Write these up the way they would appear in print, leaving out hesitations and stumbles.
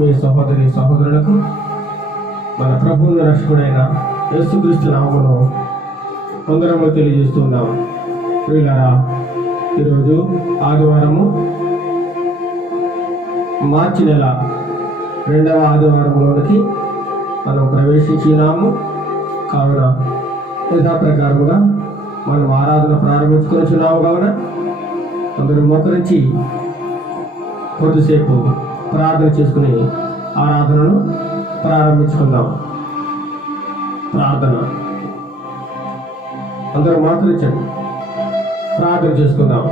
మీ సహోదరి సహోదరులకు మన ప్రభువు రక్షకుడైన యేసుక్రీస్తు నామములో వందనములు తెలియజేస్తున్నాం. ప్రియులారా, ఈరోజు ఆదివారము, మార్చి నెల 2వ ఆదివారంలోనికి మనం ప్రవేశించినాము. కావున యథాప్రకారముగా మనం ఆరాధన ప్రారంభించుకొనిచున్నాము. కావున అందరూ మోకరించి కొద్దిసేపు ప్రార్థన చేసుకుని ఆరాధనను ప్రారంభించుకుందాం. ప్రార్థన, అందరూ మోకరించండి, ప్రార్థన చేసుకుందాం.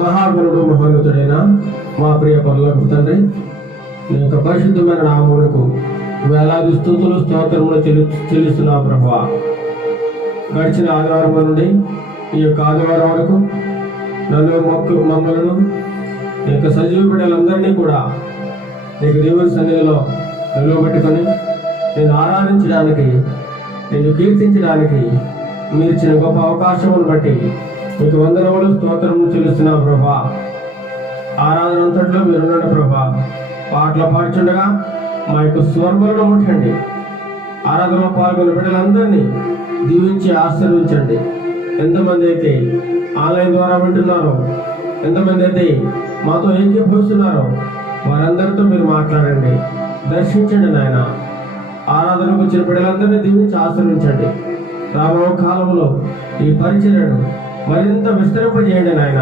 మహాగుణుడు మహోన్నతుడైన మా ప్రియ పరలోకపు తండ్రి, నీ యొక్క పరిశుద్ధమైన నామమునకు వేలాది స్తుతులు స్తోత్రములు చెల్లిస్తున్నావు ప్రభువా. గడిచిన ఆదివారం నుండి ఈ యొక్క ఆదివారం వరకు మమ్మలను నీ యొక్క సజీవ బిడ్డలందరినీ కూడా నీకు దేవుని సన్నిధిలో నిలువబెట్టుకొని నేను ఆరాధించడానికి, నేను కీర్తించడానికి మీరు ఇచ్చిన గొప్ప అవకాశమును బట్టి మీకు వందనములు స్తోత్రములు చెల్లిస్తున్నావు ప్రభా. ఆరాధన అంతట్లో మీరున్నాడు ప్రభా. పాటలు పాడుచుండగా మా యొక్క స్వర్మలను ముట్టండి. ఆరాధనలో పాల్గొన్న బిడ్డలందరినీ దీవించి ఆశీర్వించండి. ఎంతమంది అయితే ఆన్లైన్ ద్వారా వింటున్నారో, ఎంతమంది అయితే మాతో ఏకీభవిస్తున్నారో వారందరితో మీరు మాట్లాడండి, దర్శించండి నాయన. ఆరాధనకు వచ్చిన బిడ్డలందరినీ దీవించి ఆశీర్వించండి. రాబో కాలంలో ఈ పరిచర్యను మరింత విస్తరింపజేయండి నాయన.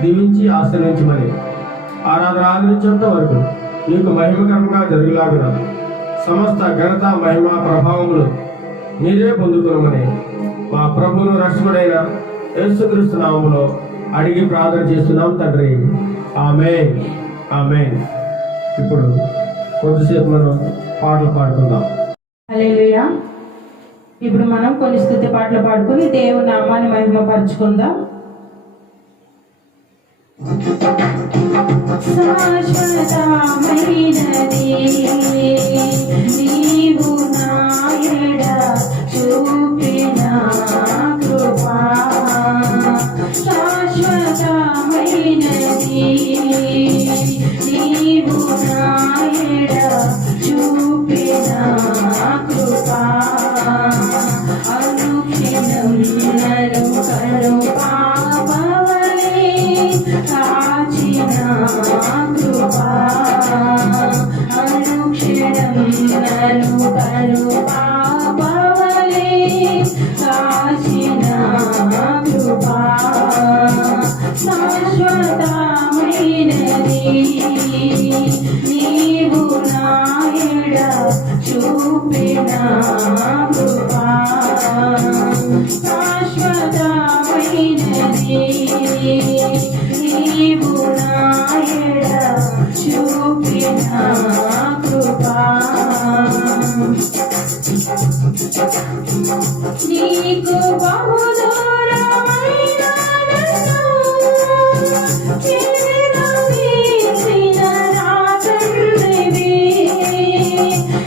దీవించి ఆశీర్వించమని ఆరాధన ఆదరించేంత వరకు మీకు మహిమకరంగా జరుగులాగున సమస్త ఘనత, మహిమ, ప్రభావములు మీరే పొందుకోమని మా ప్రభువును రక్షకుడైన యేసుక్రీస్తు నామములో అడిగి ప్రార్థన చేస్తున్నాం తండ్రి. ఆమేన్, ఆమేన్. ఇప్పుడు కొద్దిసేపు మనం పాటలు పాడుకుందాం. హల్లెలూయా. ఇప్పుడు మనం కొన్ని స్తుతి పాటలు పాడుకొని దేవుని నామాన్ని మహిమపరచుకుందాం. శాశ్వతమైనది నీవు నా ఎడ చూపిన కృపా, శాశ్వతమైనది నీవు నా ఎడ చూపిన కృపా, అనుక్షణం నన్ను కరుణాపవలే కాచిన కృపా, అనుక్షణం నన్ను కరుణాపవలే కాచిన కృపా, శాశ్వతమైనది నీవు నా ఎడ చూపిన కృపా, శాశ్వతమైనది నీవు నా ఎడ చూపిన కృపా. నీకు బహుదూరమైన నన్ను చేరదీసిన నా తండ్రివి,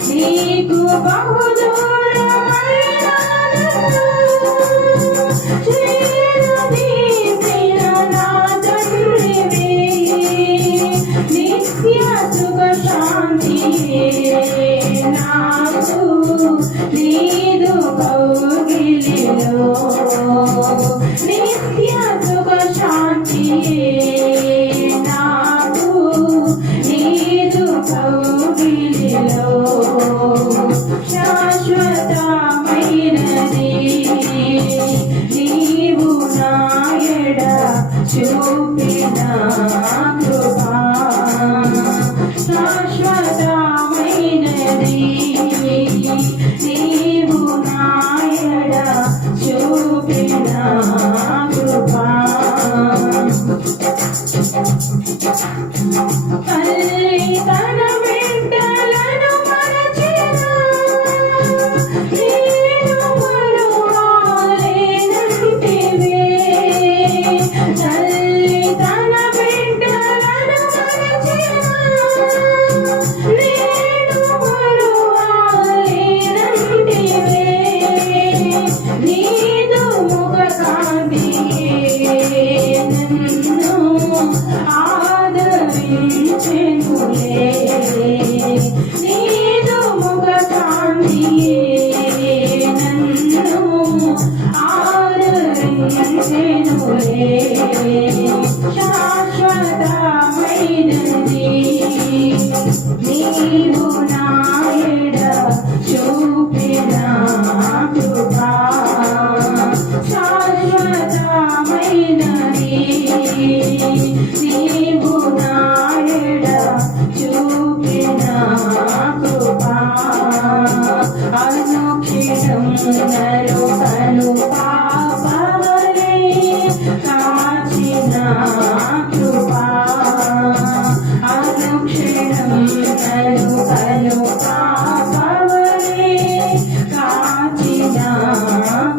నీకు బహుదూరమైన నన్ను చేరదీసిన నా తండ్రివి, నిత్య సుఖ శాంతియే నాకు నీదు కౌగిలిలో, నిత్య సుఖ శాంతియే నాకు నీదు కౌగిలిలో, శాశ్వతమైనది నీవు నా ఎడ చూపిన కృపా, శాశ్వతమైనది నీవు నా ఎడ చూపిన కృపా. తల్లి తన బిడ్డలను మరచిన నేను మరువాలేనంటివే, తల్లి తన బిడ్డలను మరచిన నన్ను కను కాపవలే కాచిన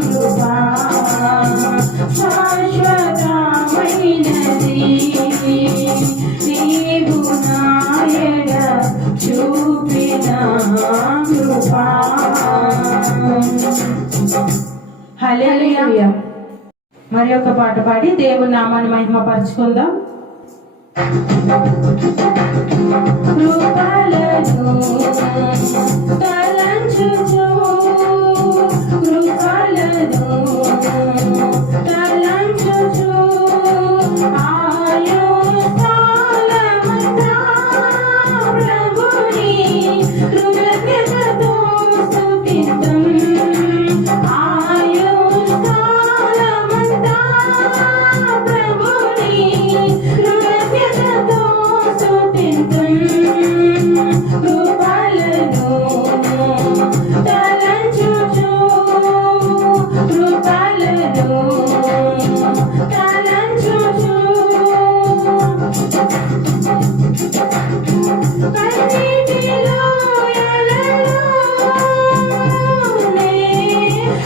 కృపా శాశ్వతమైనది నీవు నాయడ చూపిన కృపా. హల్లెలూయా. మరి ఒక పాట పాడి దేవుని నామాన్ని మహిమపరచుకుందాం. కృపలను తలంచుచు కృపలను తలంచుచు ఆయుష్కాలమంతా ప్రభుని కృతజ్ఞతతో స్తుతిద్దాం. ఆయుష్కాలమంతా ప్రభుని కృతజ్ఞతతో స్తుతిద్దాం. కృపలను తలంచుచు కృపలను తలంచుచు కన్నీటిలో ఎలలోనే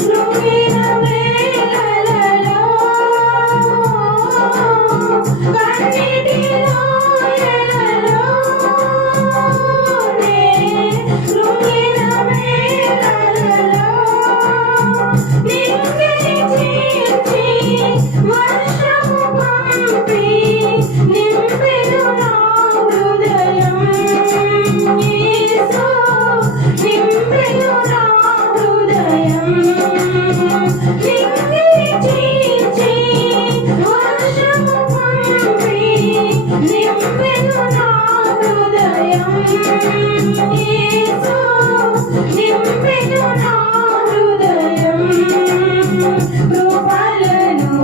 కృంగిన వేళలలో కన్నీటిలో ఎలలోనే కృంగిన వేళలలో నింగిని చీల్చి వర్షము పంపి నింపెను నా హృదయం. యేసు నింపెను నా హృదయం. నింగిని చీల్చి వర్షము పంపి నింపెను నా హృదయం. యేసు నింపెను నా హృదయం. కృపలను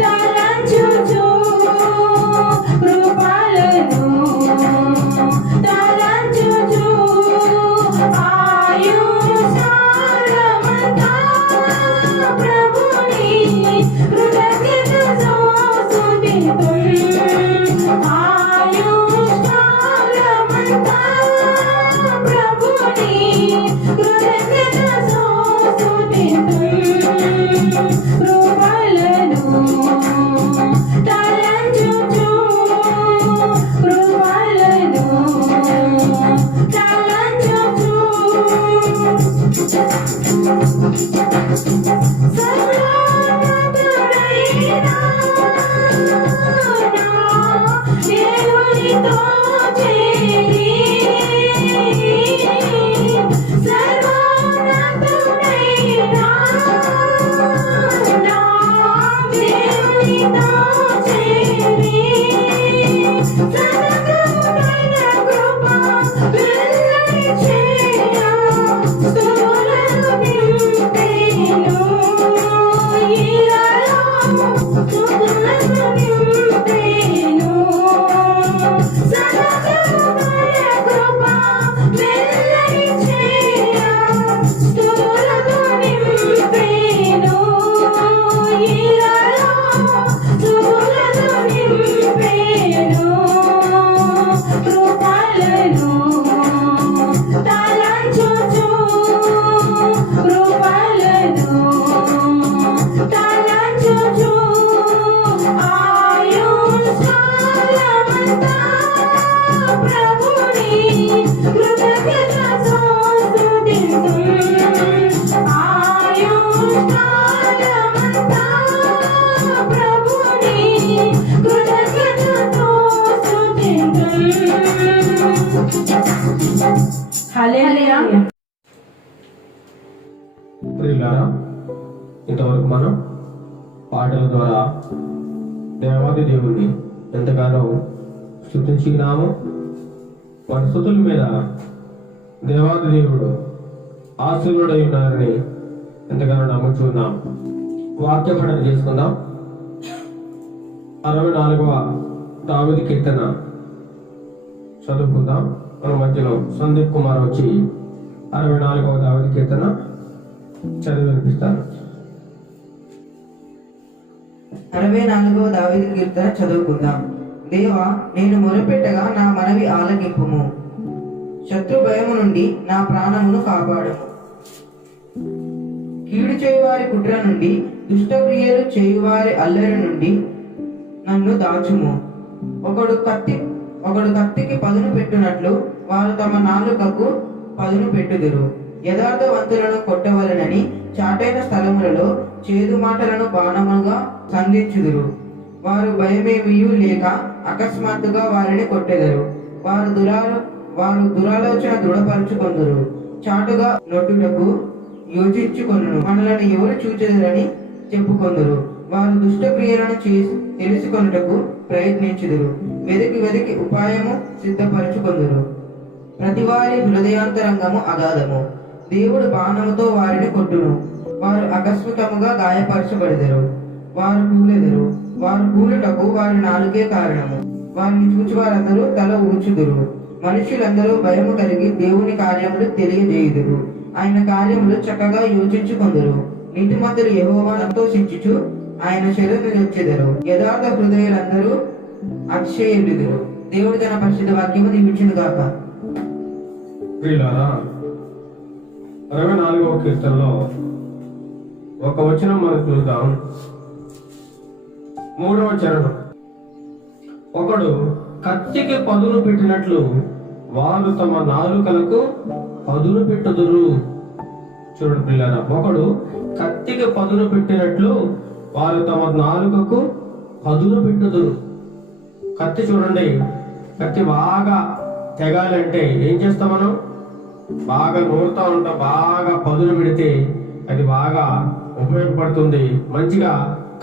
తలంచుచు కృపలను తలంచుచు ఆయుష్కాలమంతా ప్రభుని కృతజ్ఞతతో స్తుతిద్దాం. ఆయుష్కాలమంతా ప్రభుని కృతజ్ఞతతో స్తుతిద్దాం. కృపలను తలంచుచు కృపలను తలంచుచు సర్వోన్నతుడైన నా దేవునితో చేరి సర్వోన్నతుడైన నా దేవునితో చేరి సదగముగల కృప వెల్లడి చేయ స్తుతులను నింపెను. ఇలలో స్తుతులను నింపెను. సదగముగల కృప వెల్లడి చేయ స్తుతులను నింపెను. ఇలలో స్తుతులను నింపెను. కృపలను తలంచుచు కృపలను తలంచుచు ఆయుష్కాలమంతా ప్రభుని కృతజ్ఞతతో స్తుతిద్దాం. ఆయుష్కాలమంతా ప్రభుని కృతజ్ఞతతో స్తుతిద్దాం. హల్లెలూయా. ప్రియులారా, ఇంతవరకు మనం పాటల ద్వారా దేవాది దేవుణ్ణి ఎంతగానో స్తుతించినాము. వారి స్తుతుల మీద దేవాది దేవుడు ఆశీనుడై ఉన్నారని ఎంతగానో నమ్ముచున్నాం. వాక్య పఠనం చేసుకుందాం. 64వ దావీదు కీర్తన చదువుకుందాం. మన మధ్యలో సందీప్ కుమార్ వచ్చి 64వ దావీదు కీర్తన చదివి వినిపిస్తారు. 64వ దావీదు కీర్తన చదువుకుందాం. దేవా, నేను మొరపెట్టగా నా మనవి ఆలకింపుము. శత్రు భయము నుండి నా ప్రాణమును కాపాడుము. కీడు చేయువారి కుట్ర నుండి, దుష్టక్రియలు చేయువారి అల్లరి నుండి నన్ను దాచుము. ఒకడు కత్తికి పదును పెట్టునట్లు వారు తమ నాలుకకు పదును పెట్టుదురు. యథార్థవంతులను కొట్టవలనని చాటైన స్థలములలో చేదు మాటలను బాణముగా సంధించుదురు. వారు భయమేమియూ లేక అకస్మాత్తుగా వారిని కొట్టెదరు. వారు దురాలోచన దృఢపరుచుకొందురు. చాటుగా నొట్టుటకు యోచించుకొనును. మనలను ఎవరు చూచెదరని చెప్పుకొందురు. వారు దుష్టక్రియలను తెలుసుకొనుటకు ప్రయత్నించుదురు. వెదికి ఉపాయము సిద్ధపరచుకొందురు. ప్రతివారి హృదయాంతరంగము అగాధము. దేవుడు బాణముతో వారిని కొట్టును. వారు ఆకస్మికముగా గాయపరచబడెదరు. వారు కూలెదరు. వారు కూలుటకు వారి నాలుగే కారణము. వారిని చూచి వారందరూ తల ఊచుదురు. మనుషులందరూ భయము కలిగి దేవుని కార్యములు తెలియజేయుదురు. ఆయన కార్యములు చక్కగా యోచించుకొందురు. నీతిమంతులు యెహోవాను సంతోషించుచు ఆయన శరణు వచ్చెదరు. యథార్థ హృదయులందరూ అతిశయులుదురు. దేవుడు తన పరిశుద్ధ వాక్యము దీవించును గాక. ప్రియులారా, 64వ కీర్తనలో ఒక వచనం మనం చూద్దాం. 3వ చరణం. ఒకడు కత్తికి పదును పెట్టినట్లు వారు తమ నాలుకలకు పదును పెట్టుదురు. చూడండి పిల్లరా, ఒకడు కత్తికి పదును పెట్టినట్లు వారు తమ నాలుకకు పదును పెట్టుదురు. కత్తి చూడండి, కత్తి బాగా తెగాలంటే ఏం చేస్తాం మనం? బాగా నూరుతూ ఉంటాం. బాగా పదును పెడితే అది బాగా ఉపయోగపడుతుంది. మంచిగా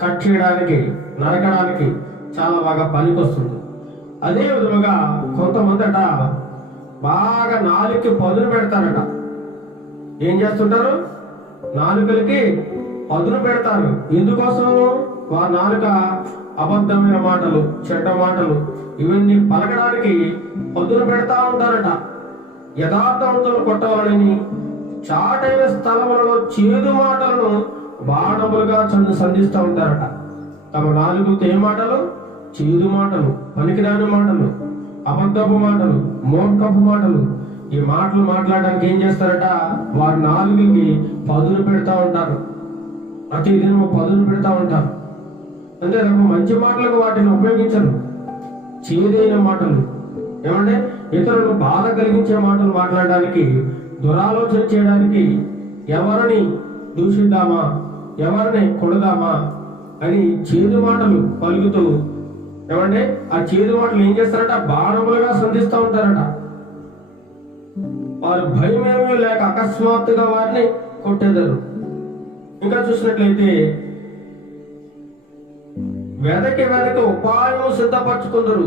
కట్ చేయడానికి, నరకడానికి చాలా బాగా పనికొస్తుంది. అదే విధముగా కొంతమంది బాగా నాలుగుకి పదును పెడతారట. ఏం చేస్తుంటారు? నాలుకలకి పదును పెడతారు. ఎందుకోసం? వారి నాలుక అబద్ధమైన మాటలు, చెడ్డ మాటలు ఇవన్నీ పలకడానికి పదును పెడతా ఉంటారట. యథార్థవంతులు కొట్టవాలని చాటైన స్థలములలో చేదు మాటలను బాణములుగా సంధిస్తూ ఉంటారట. తమ నాలుగుతో ఏ మాటలు? చేదు మాటలు, పనికిరాని మాటలు, అబద్ధపు మాటలు, మూర్ఖపు మాటలు. ఈ మాటలు మాట్లాడడానికి ఏం చేస్తారట? వారి నాలుగుకి పదును పెడతా ఉంటారు. ప్రతి దినము పదును పెడతా ఉంటారు. అంటే మంచి మాటలకు వాటిని ఉపయోగించరు. చేదైన మాటలు, ఏమంటే ఇతరులకు బాధ కలిగించే మాటలు మాట్లాడడానికి, దురాలోచన చేయడానికి, ఎవరిని దూషిద్దామా, ఎవరిని కొడదామా అని చేదు మాటలు పలుకుతూ, ఏమంటే ఆ చేదు మాటలు ఏం చేస్తారట? బాణములుగా సంధిస్తూ ఉంటారట. వారు భయమేమీ లేక అకస్మాత్తుగా వారిని కొట్టేదారు. ఇంకా చూసినట్లయితే వెదకి ఉపాయము సిద్ధపరచుకుందరు.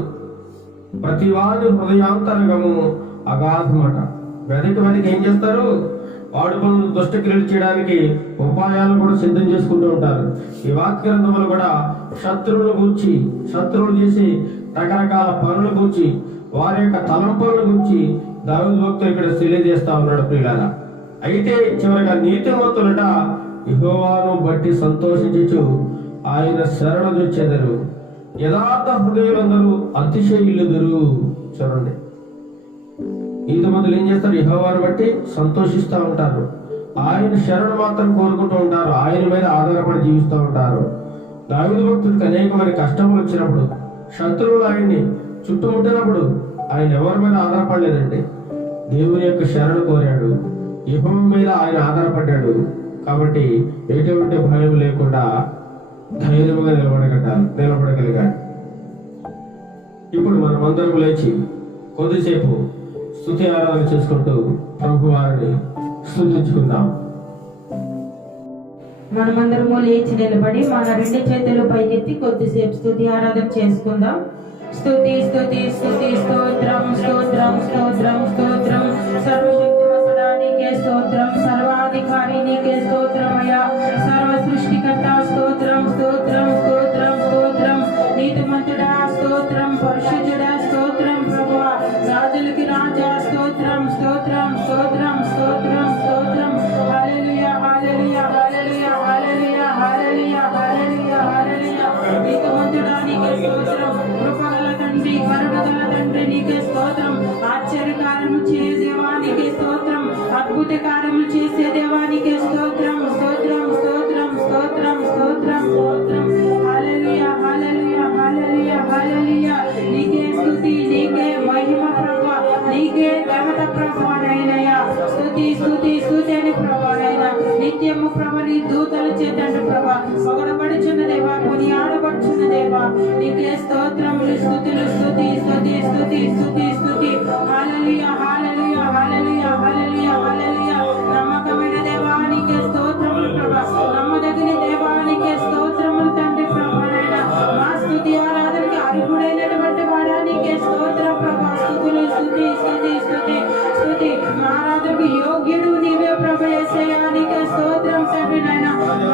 ప్రతి వారి హృదయాంతరంగము అగాధమట. వెదకి ఏం చేస్తారు? వాడు పనులు, దుష్టక్రియలు చేయడానికి ఉపాయాలు కూడా సిద్ధం చేసుకుంటూ ఉంటారు. ఈ వాక్య గ్రంథములు కూడా శత్రువులు చేసి రకరకాల పనుల గురించి, వారి యొక్క తలంపుల గురించి దావీదు భక్తుడు ఇక్కడ తెలియజేస్తా ఉన్నాడు. ప్రియులారా, అయితే చివరిగా నీతిమంతులట యెహోవాను బట్టి సంతోషించుచు ఆయన శరణు వచ్చేదరు. యథార్థ హృదయులందరూ అతిశయిల్లుదురు. చూడండి, నీతిమంతులు ఏం చేస్తారు? యెహోవాను బట్టి సంతోషిస్తూ ఉంటారు. ఆయన శరణు మాత్రం కోరుకుంటూ ఉంటారు. ఆయన మీద ఆధారపడి జీవిస్తూ ఉంటారు. దావీదు భక్తుడికి అనేకమైన కష్టములు వచ్చినప్పుడు, శత్రువులు ఆయన్ని చుట్టుముట్టినప్పుడు ఆయన ఎవరి మీద ఆధారపడలేదండి. దేవుని యొక్క శరణు కోరాడు. యెహోవా మీద ఆయన ఆధారపడ్డాడు. కాబట్టి ఎటువంటి భయం లేకుండా ధైర్యంగా నిలబడగలిగాడు. ఇప్పుడు మనం అందరం లేచి కొద్దిసేపు స్తుతి ఆరాధన చేసుకుంటూ ప్రభు వారిని స్తుతించుకుందాం. మనమందరము లేచి నిలబడి మన రెండు చేతులు పైకెత్తి కొద్దిసేపు స్తుతి ఆరాధన చేసుకుందాం. స్తుతి స్తుతి స్తుతి స్తోత్రం స్తోత్రం స్తోత్రం స్తోత్రం. సర్వశక్తిమంతుడా నీకే స్తోత్రం. సర్వాధికారి నీకే స్తోత్రమయ్యా. సర్వ సృష్టికర్త స్తోత్రం స్తోత్రం స్తోత్రం స్తోత్రం. నీతిమంతుడా స్తోత్రం. పరిశుద్ధుడా స్తోత్రం. ప్రభువా, రాజులకి రాజా స్తోత్రం స్తోత్రం స్తోత్రం స్తోత్రం స్తోత్రం. హల్లెలూయా హల్లెలూయా హల్లెలూయా హల్లెలూయా హల్లెలూయా హల్లెలూయా హల్లెలూయా. నీతిమంతుడా నీకే స్తోత్రం. కృపగల అద్భుత కార్యములు చేసే దేవానికి స్తోత్రం స్తోత్రం స్తోత్రం స్తోత్రం స్తోత్రం స్తోత్రం. హల్లెలూయా హల్లెలూయా హల్లెలూయా హల్లెలూయా. నీకే స్తుతి, నీకే మహిమ ప్రభువా, నీకే ఘనత ప్రభువానైనయ్యా. స్తుతి స్తుతి స్తుతి అని ప్రభువానైనా నిత్యము ప్రభు నీ దూతల చేతండి ప్రభా పొగడబడుచున్న దేవా, కొనియాడబడుచున్న దేవా, నీకే స్తోత్రములు స్తుతులు స్తుతి స్తుతి స్తుతి స్తుతి స్తుతి. హల్లెలూయా హల్లెలూయా హల్లెలూయా హల్లెలూయా హల్లెలూయా. నమ్మకమైన దేవానికే స్తోత్రములు ప్రభా, నమ్మదగిన దేవానికే స్తోత్రములు తండ్రి ప్రభువానైనా. మా స్తుతి ఆరాధనకి అర్హుడైనటువంటి వాడానికే స్తోత్రం ప్రభా. స్తుతులు స్తుతి స్తుతి స్తుతి స్తుతి. మా ఆరాధనకు యోగ్యుడు నీవే ప్రభు యేసయ్యా, నీకే స్తోత్రం తండ్రి నాయనా.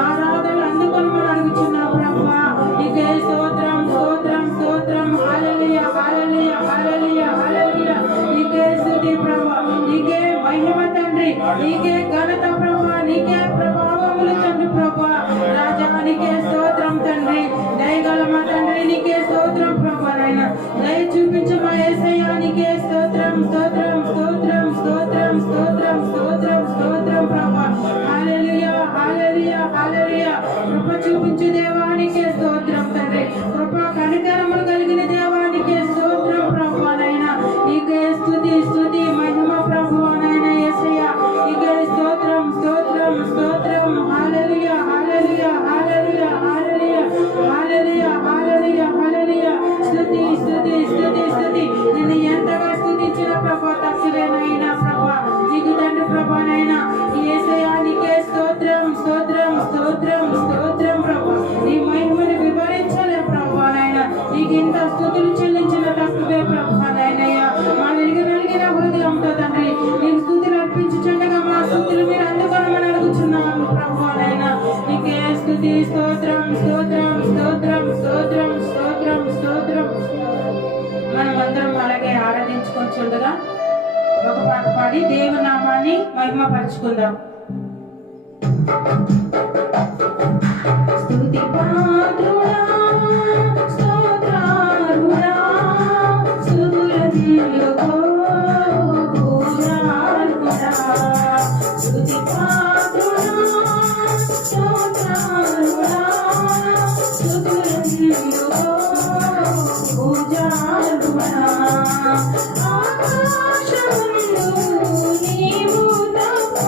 ఆరాధనలు అందుకొని మనం అడుగుచున్నాం ప్రభువా, నీకే స్తోత్రం స్తోత్రం స్తోత్రం. హల్లెలూయా హల్లెలూయా హల్లెలూయా హల్లెలూయా. నీకే స్తుతి ప్రభువా, నీకే మహిమ తండ్రి, నీకే ఘనత ప్రభువా, నీకే ప్రభావములు తండ్రి ప్రభువా. రాజా నీకే స్తోత్రం తండ్రి, దయగల మా తండ్రి నీకే స్తోత్రం ప్రభువా నాయనా. దయ చూపించు మా యేసయ్యా, నీకే స్తోత్రం స్తోత్రం స్తోత్రం స్తోత్రం స్తోత్రం స్తోత్రం స్తోత్రం ప్రభువా. హల్లెలూయా హల్లెలూయా హల్లెలూయా. కృప చూపించు దేవానికే స్తోత్రం తండ్రి, కృప కనికరములు కలిగిన దేవానికే స్తోత్రం ప్రభువానైనా. నీకే స్తుతి స్తుతి మహిమ ప్రభువానైనా యేసయ్యా, నీకే స్తోత్రం స్తోత్రం స్తోత్రం. హల్లెలూయా హల్లెలూయా హల్లెలూయా హల్లెలూయా హల్లెలూయా హల్లెలూయా హల్లెలూయా. స్తుతి స్తుతి స్తుతి స్తుతి. నిన్ను ఎంతగా స్తుతించిన ప్రభువా తక్కువేనైనా ప్రభువా, నీకు తండ్రి ప్రభువానైనా యేసయ్యా, నీకే స్తోత్రం స్తోత్రం స్తోత్రం స్తోత్రం ప్రభువా. నీ మహిమను వివరించలే ప్రభువానైనా, నీకు ఇంత స్తుతులు చెల్లించిన తక్కువే ప్రభువానైనయ్యా. మా వెలిగిన హృదయంతో తండ్రి నీకు స్తుతులు అర్పించుచుండగా మా స్తుతులు మీరు అందుకొనమని అడుగుచున్నాము ప్రభువానైనా. నీకే స్తుతి స్తోత్రం స్తోత్రం స్తోత్రం స్తోత్రం స్తోత్రం స్తోత్రం. మనం అందరం అలాగే ఆరాధించుకొనిచుండగా ఒక పాట పాడి దేవుని నామాన్ని మహిమపరచుకుందాం. స్తుతి పాత్రుడా స్తోత్రార్హుడా, స్తుతులందుకో పూజార్హుడా. స్తుతి పాత్రుడా స్తోత్రార్హుడా, స్తుతులందుకో పూజార్హుడా. ఆకాశమందు నీవు తప్ప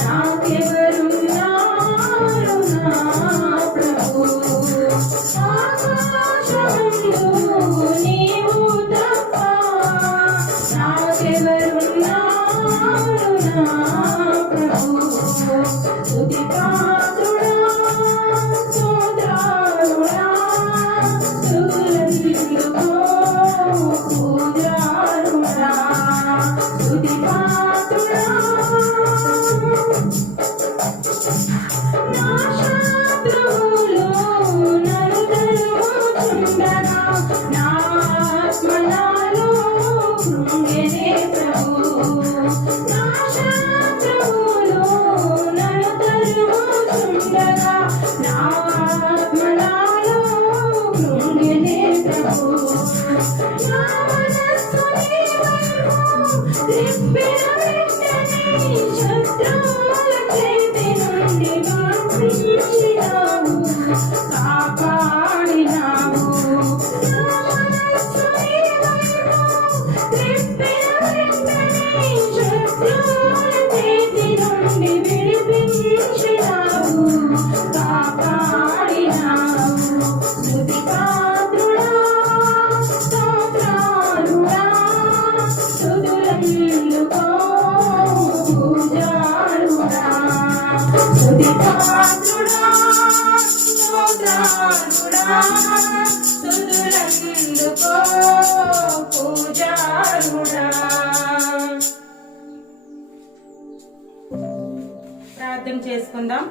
నాకెవరున్నారు నా ప్రభు. ఆకాశమందు నీవు తప్ప నాకెవరున్నారు నా ప్రభు. స్తుతి పాత్రుడా స్తోత్రార్హుడా, స్తుతులందుకో పూజార్హుడా. స్తుతి పాత్రుడా. నా శత్రువులు నన్ను తరుముచుండగా, నా ఆత్మ నాలో కృంగెనే ప్రభు. నా శత్రువులు నన్ను తరుముచుండగా, నా ఆత్మ నాలో కృంగెనే ప్రభు. నా మనస్సు నీ వైపు త్రిప్పిన వెంటనే శత్రువుల చేతి నుండి విడిపించినావు, కాపాడినావు. నా మనస్సు నీ వైపు త్రిప్పిన వెంటనే శత్రువుల చేతి నుండి విడిపించినావు, కాపాడినావు. స్తుతి పాత్రుడా స్తోత్రార్హుడా, స్తుతులందుకో పూజార్హుడా. స్తుతి పాత్రుడా స్తోత్రార్హుడా, స్తుతులందుకో పూజార్హుడా. ప్రార్థన చేసుకుందాం.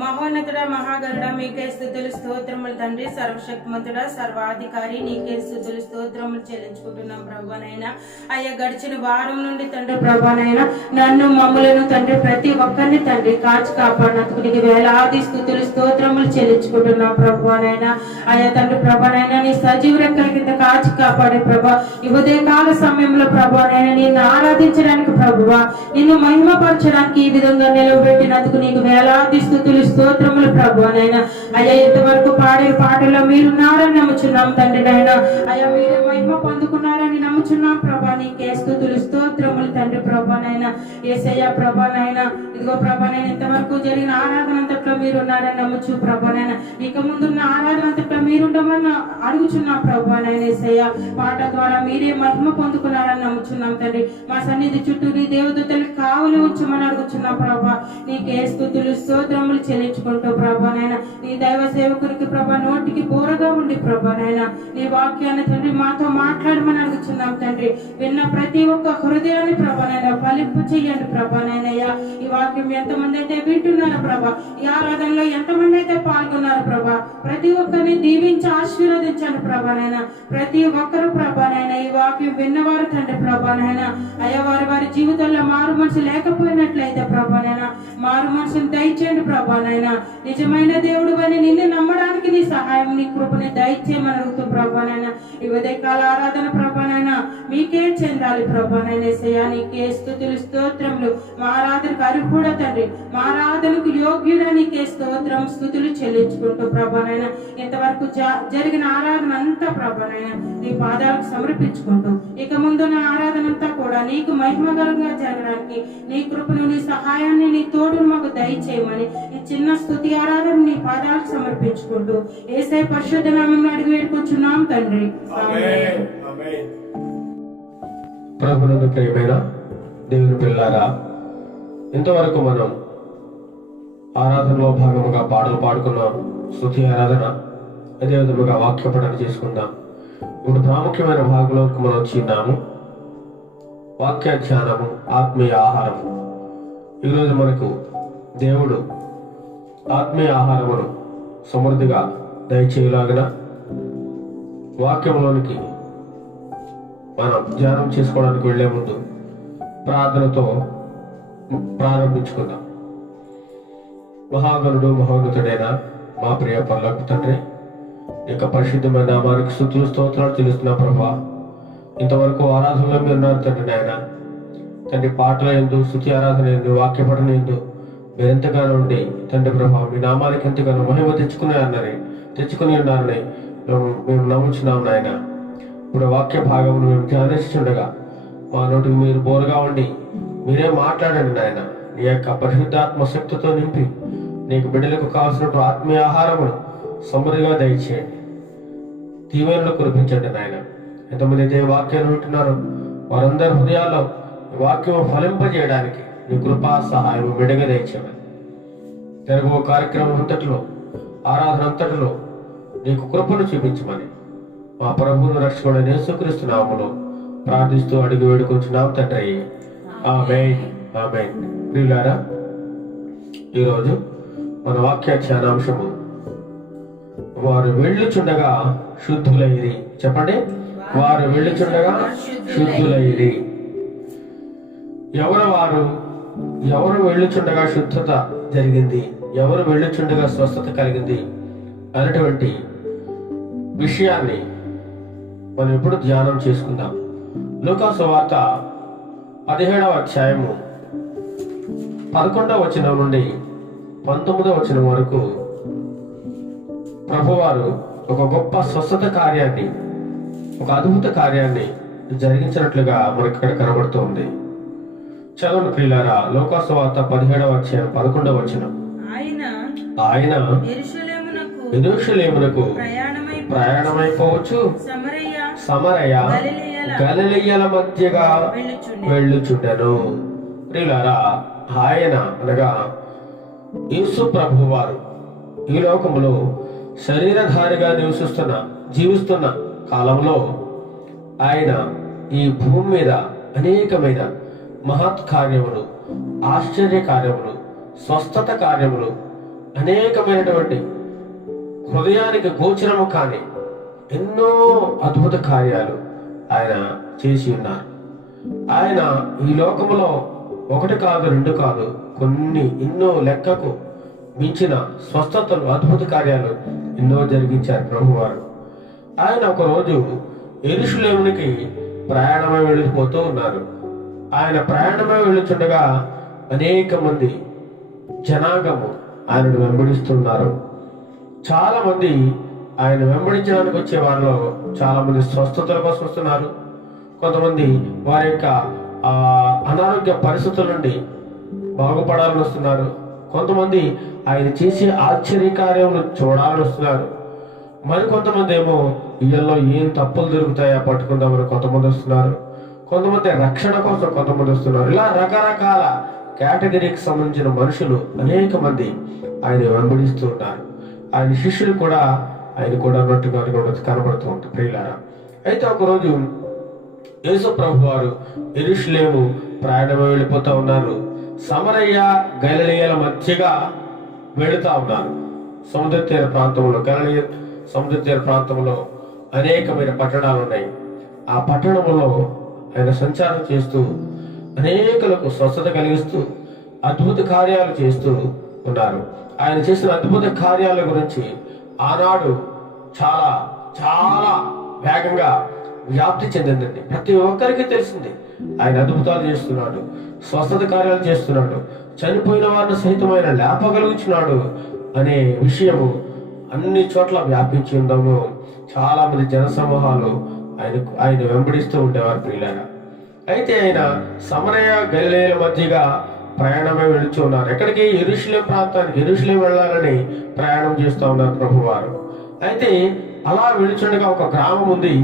మహోన్నతుడ మహాగరుడ మీకే స్తుతులు స్తోత్రములు తండ్రి. సర్వశక్తిమంతుడ సర్వాధికారి నీకే స్తుతులు స్తోత్రములు చెల్లించుకుంటున్నాం ప్రభువనైనా. అయ్యా గడిచిన వారం నుండి తండ్రి ప్రభువనైనా నన్ను మమ్ములను తండ్రి ప్రతి ఒక్కరిని తండ్రి కాచి కాపాడినందుకు నీకు వేలాది స్తుతులు స్తోత్రములు చెల్లించుకుంటున్నాం ప్రభువనైనా. అయ్యా తండ్రి ప్రభువనైనా నీ సజీవ రెక్కల కింద కాచి కాపాడే ప్రభా ఈ ఉదయకాల సమయంలో ప్రభువనైనా నిన్ను ఆరాధించడానికి ప్రభువా నిన్ను మహిమపరచడానికి ఈ విధంగా నిలవబెట్టినందుకు నీకు వేలాది స్తుతులు స్తోత్రములు ప్రభువనైనా. అయ్యా ఇంతవరకు పాడే పాటలో మీరున్నారని నమ్ముచున్నాం తండ్రి నాయన. అయ్యా మీరే మహిమ పొందుకున్నారని నమ్ముచున్నాం ప్రభా. నీకే స్తుతులు స్తోత్రములు తండ్రి ప్రభువనైనా. యేసయ్య ప్రభువనైనా ఇదిగో ప్రభువనైనా ఇంతవరకు జరిగిన ఆరాధన అంతట్లో మీరున్నారని నమ్ముచు ప్రభువనైనా ఇక ముందున్న ఆరాధన అంతట్లో మీరుండమని అడుగుచున్నాం ప్రభువనైనా. యేసయ్య పాట ద్వారా మీరే మహిమ పొందుకున్నారని నమ్ముచున్నాం తండ్రి. మా సన్నిధి చుట్టూ నీ దేవదూతలకు కావలి ఉంచమని అడుగుచున్నాం ప్రభా. నీకే స్తుతులు స్తోత్రములు చెల్లించుకుంటూ ప్రభానైనా నీ దైవ సేవకునికి ప్రభా నోటికి బోరగా ఉండి ప్రభానైనా నీ వాక్యాన్ని తండ్రి మాతో మాట్లాడమని అడుగుచున్నాం తండ్రి. విన్న ప్రతి ఒక్క హృదయాన్ని ప్రభానైనా ఫలింపు చెయ్యండి ప్రభానైనయ్యా. ఈ వాక్యం ఎంతమంది అయితే వింటున్నారో ప్రభా, ఈ ఆరాధనలో ఎంతమంది అయితే పాల్గొన్నారు ప్రభా, ప్రతి ఒక్కరిని దీవించి ఆశీర్వదించండి ప్రభానైనా. ప్రతి ఒక్కరు ప్రభానైనా ఈ వాక్యం విన్నవారు తండ్రి ప్రభానైనా అయ్యా వారి వారి జీవితంలో మారు మనసు లేకపోయినట్లయితే ప్రభానైనా మారు మనసును దయచేయండి ప్రభానైనా. నిజమైన దేవుడు అని నిన్ను నమ్మడానికి నీ సహాయం నీ కృపని దయచేయమని అడుగుతూ ప్రభానైనా ఈ ఉదయకాల ఆరాధన ప్రభానైనా మీకే చెందాలి ప్రభానైనా. యేసయ్యా నీకే స్తుతులు స్తోత్రములు. మా ఆరాధనకు అర్హుడా తండ్రి, మా ఆరాధనకు యోగ్యుడా నీకే స్తోత్రం స్తుతులు చెల్లించుకుంటూ ప్రభానైనా ఇంతవరకు జరిగిన ఆరాధన అంతా ప్రభానైనా నీ పాదాలకు సమర్పించుకుంటూ ఇక ముందు నా ఆరాధన అంతా కూడా నీకు మహిమకరంగా జరగడానికి నీ కృపను నీ సహాయాన్ని నీ తోడును మాకు దయచేయమని ఈ చిన్న స్తుతి ఆరాధన నీ పాదాలకు సమర్పించుకుంటూ యేసయ్య పరిశుద్ధ నామములో అడిగి వేడుకొంచున్నాం తండ్రి. ఆమేన్. ప్రభునందు ప్రియమైన దేవుని పిల్లారా, ఇంతవరకు మనం ఆరాధనలో భాగముగా పాటలు పాడుకున్నాం, స్తుతి ఆరాధన, అదేవిధముగా వాక్య పఠన చేసుకుందాం. ఇప్పుడు ప్రాముఖ్యమైన భాగంలోకి మనం వచ్చిన్నాము, వాక్య ధ్యానము, ఆత్మీయ ఆహారము. ఈరోజు మనకు దేవుడు ఆత్మీయ ఆహారమును సమృద్ధిగా దయచేయలాగిన వాక్యంలోనికి మనం ధ్యానం చేసుకోవడానికి వెళ్లే ముందు ప్రార్థనతో ప్రారంభించుకుందాం. మహాగణుడు మహోన్నతుడైన మా ప్రియ పరలోకపు తండ్రి, ఇక పరిశుద్ధమైన నామానికి స్తుతులు స్తోత్రాలు చెల్లిస్తున్నా ప్రభా. ఇంతవరకు ఆరాధనలో మీరు ఉన్నారు తండ్రి నాయన. తండ్రి పాటల ఎందు, స్తుతి ఆరాధన ఎందు, వాక్య పఠన ఎందు మీరు ఎంతగానో ఉండి తండ్రి ప్రభా మీ నామానికి ఎంతగానో మహిమ తెచ్చుకుని ఉన్నారని మేము నమ్ముచున్నాం నాయన. ఇప్పుడు వాక్య భాగమును మేము ధ్యానిస్తుండగా మా నోటికి మీరు బోరుగా ఉండి మీరే మాట్లాడండి నాయన. నీ యొక్క పరిశుద్ధాత్మ శక్తితో నింపి నీకు బిడ్డలకు కావాల్సినటువంటి ఆత్మీయ ఆహారమును సమృద్ధిగా దయచేయండి, దీవెనలు కురిపించండి నాయన. ఎంతమంది అయితే వాక్యాన్ని వింటున్నారో వారందరి హృదయాల్లో వాక్యం ఫలింపజేయడానికి నీ కృపా సహాయం బిడ్డగా దయచేయమని, జరగబో కార్యక్రమం అంతటిలో, ఆరాధన అంతటిలో నీకు కృపను చూపించమని మా ప్రభువును రక్షకుడైన యేసుక్రీస్తు నామములో ప్రార్థిస్తూ అడిగి వేడుకొంచున్నాం తండ్రి. ఆమేన్. ఆమేన్. ప్రియులారా, ఈరోజు మన వాక్య ధ్యానాంశము వారు వెళ్ళుచుండగా శుద్ధులైరి. చెప్పండి, వారు వెళ్ళుచుండగా శుద్ధులైరి. ఎవరు వెళ్ళుచుండగా శుద్ధత జరిగింది, ఎవరు వెళ్ళుచుండగా స్వస్థత కలిగింది అనేటువంటి విషయాన్ని మనం ఇప్పుడు ధ్యానం చేసుకుందాం. లూకా సువార్త 17వ అధ్యాయము 11వ వచనం నుండి 19వ వచనం వరకు ప్రభువారు ఒక గొప్ప స్వస్థత కార్యాన్ని, ఒక అద్భుత కార్యాన్ని జరిగించినట్లుగా మనకి ఇక్కడ కనబడుతుంది. చదవండి ప్రియులారా, లూకా సువార్త 17వ అధ్యాయం 11వ వచనం. ఆయన యెరూషలేమునకు ప్రయాణమైపోవచ్చు సమరయ గలిలయల మధ్యగా వెళ్ళుచుండెను. ప్రియులారా, ఆయన అనగా యేసు ప్రభువారు ఈ లోకములో శరీరధారిగా జీవిస్తున్న కాలంలో ఆయన ఈ భూమి మీద అనేకమైన మహత్ కార్యములు, ఆశ్చర్య కార్యములు, స్వస్థత కార్యములు అనేకమైనటువంటి హృదయానికి గోచరము కాని ఎన్నో అద్భుత కార్యాలు ఆయన చేసి ఉన్నారు. ఆయన ఈ లోకములో ఒకటి కాదు, రెండు కాదు, ఎన్నో లెక్కకు మించిన స్వస్థతలు, అద్భుత కార్యాలు ఎన్నో జరిగించారు ప్రభువారు. ఆయన ఒకరోజు యెరూషలేమునికి ప్రయాణమై వెళ్ళిపోతూ ఉన్నారు. ఆయన ప్రయాణమై వెళ్ళుచుండగా అనేక మంది జనాంగము ఆయనను వెంబడిస్తున్నారు. చాలా మంది ఆయన వెంబడించడానికి వచ్చే వారిలో చాలా మంది స్వస్థతల కోసం వస్తున్నారు. కొంతమంది వారి యొక్క అనారోగ్య పరిస్థితుల నుండి బాగుపడాలని వస్తున్నారు. కొంతమంది ఆయన చేసే ఆశ్చర్యకార్యములు చూడాలని వస్తున్నారు. మరికొంతమంది ఏమో ఇళ్ళలో ఏం తప్పులు దొరుకుతాయా పట్టుకుందామని కొంతమంది వస్తున్నారు. కొంతమంది రక్షణ కోసం కొంతమంది వస్తున్నారు. ఇలా రకరకాల కేటగిరీకి సంబంధించిన మనుషులు అనేక మంది ఆయన వెంబడిస్తూ ఉంటారు. ఆయన శిష్యులు కూడా ఆయన కూడా ఉన్నట్టుగా కనబడుతూ ఉంటారు ప్రియులారా. అయితే ఒకరోజు యేసు ప్రభు వారు యెరూషలేము ప్రయాణమై వెళ్ళిపోతా ఉన్నారు. సమరయ్య గలిలయల మధ్యగా వెళుతా ఉన్నారు. సముద్ర తీర ప్రాంతంలో, గలిలయ సముద్ర తీర ప్రాంతంలో అనేకమైన పట్టణాలు ఉన్నాయి. ఆ పట్టణంలో ఆయన సంచారం చేస్తూ అనేకులకు స్వస్థత కలిగిస్తూ అద్భుత కార్యాలు చేస్తూ ఉన్నారు. ఆయన చేసిన అద్భుత కార్యాల గురించి ఆనాడు చాలా చాలా వేగంగా వ్యాప్తి చెందిందండి. ప్రతి ఒక్కరికి తెలిసింది ఆయన అద్భుతాలు చేస్తున్నాడు, స్వస్థత కార్యాలు చేస్తున్నాడు, చనిపోయిన వారిని సైతం ఆయన లేపగలుగుతున్నాడు అనే విషయము అన్ని చోట్ల వ్యాపించి ఉందాము. చాలా మంది జనసమూహాలు ఆయన వెంబడిస్తూ ఉండేవారు ప్రియులారా. అయితే ఆయన సమరయ గలిలయల మధ్యగా ప్రయాణమే వెళుతూ ఉన్నారు. ఎక్కడికి? యెరూషలేం ప్రాంతానికి, యెరూషలేం వెళ్ళాలని ప్రయాణం చేస్తూ ఉన్నారు ప్రభువారు. అయితే అలా వెళుచుండగా ఒక గ్రామం ఉంది.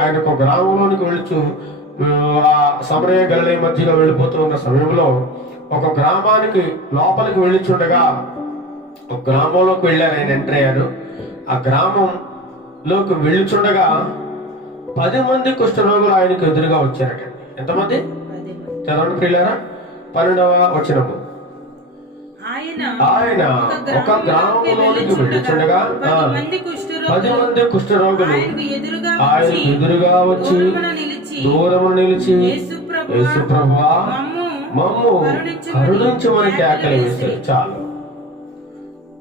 ఆయన ఒక గ్రామంలోనికి వెళుచు ఆ సమరయ గలిలయ మధ్యగా వెళ్ళిపోతూ ఉన్న సమయంలో ఒక గ్రామానికి లోపలికి వెళ్ళుచుండగా ఒక గ్రామంలోకి వెళ్ళారు. ఆయన ఎంటర్ అయ్యారు. ఆ గ్రామంలోకి వెళ్ళుచుండగా 10 మంది కుష్ఠరోగులు ఆయనకు ఎదురుగా వచ్చారటండి. ఎంతమంది? చదవండి ప్రియులారా, 12వ వచనము. ఆయన ఒక గ్రామంలోనికి వెళ్ళుచుండగా 10 మంది కుష్ఠరోగులు ఆయన ఎదురుగా వచ్చి దూరము నిలిచి యేసు ప్రభువా మమ్ము కరుణించమని కేకలు వేశారు. చాలు.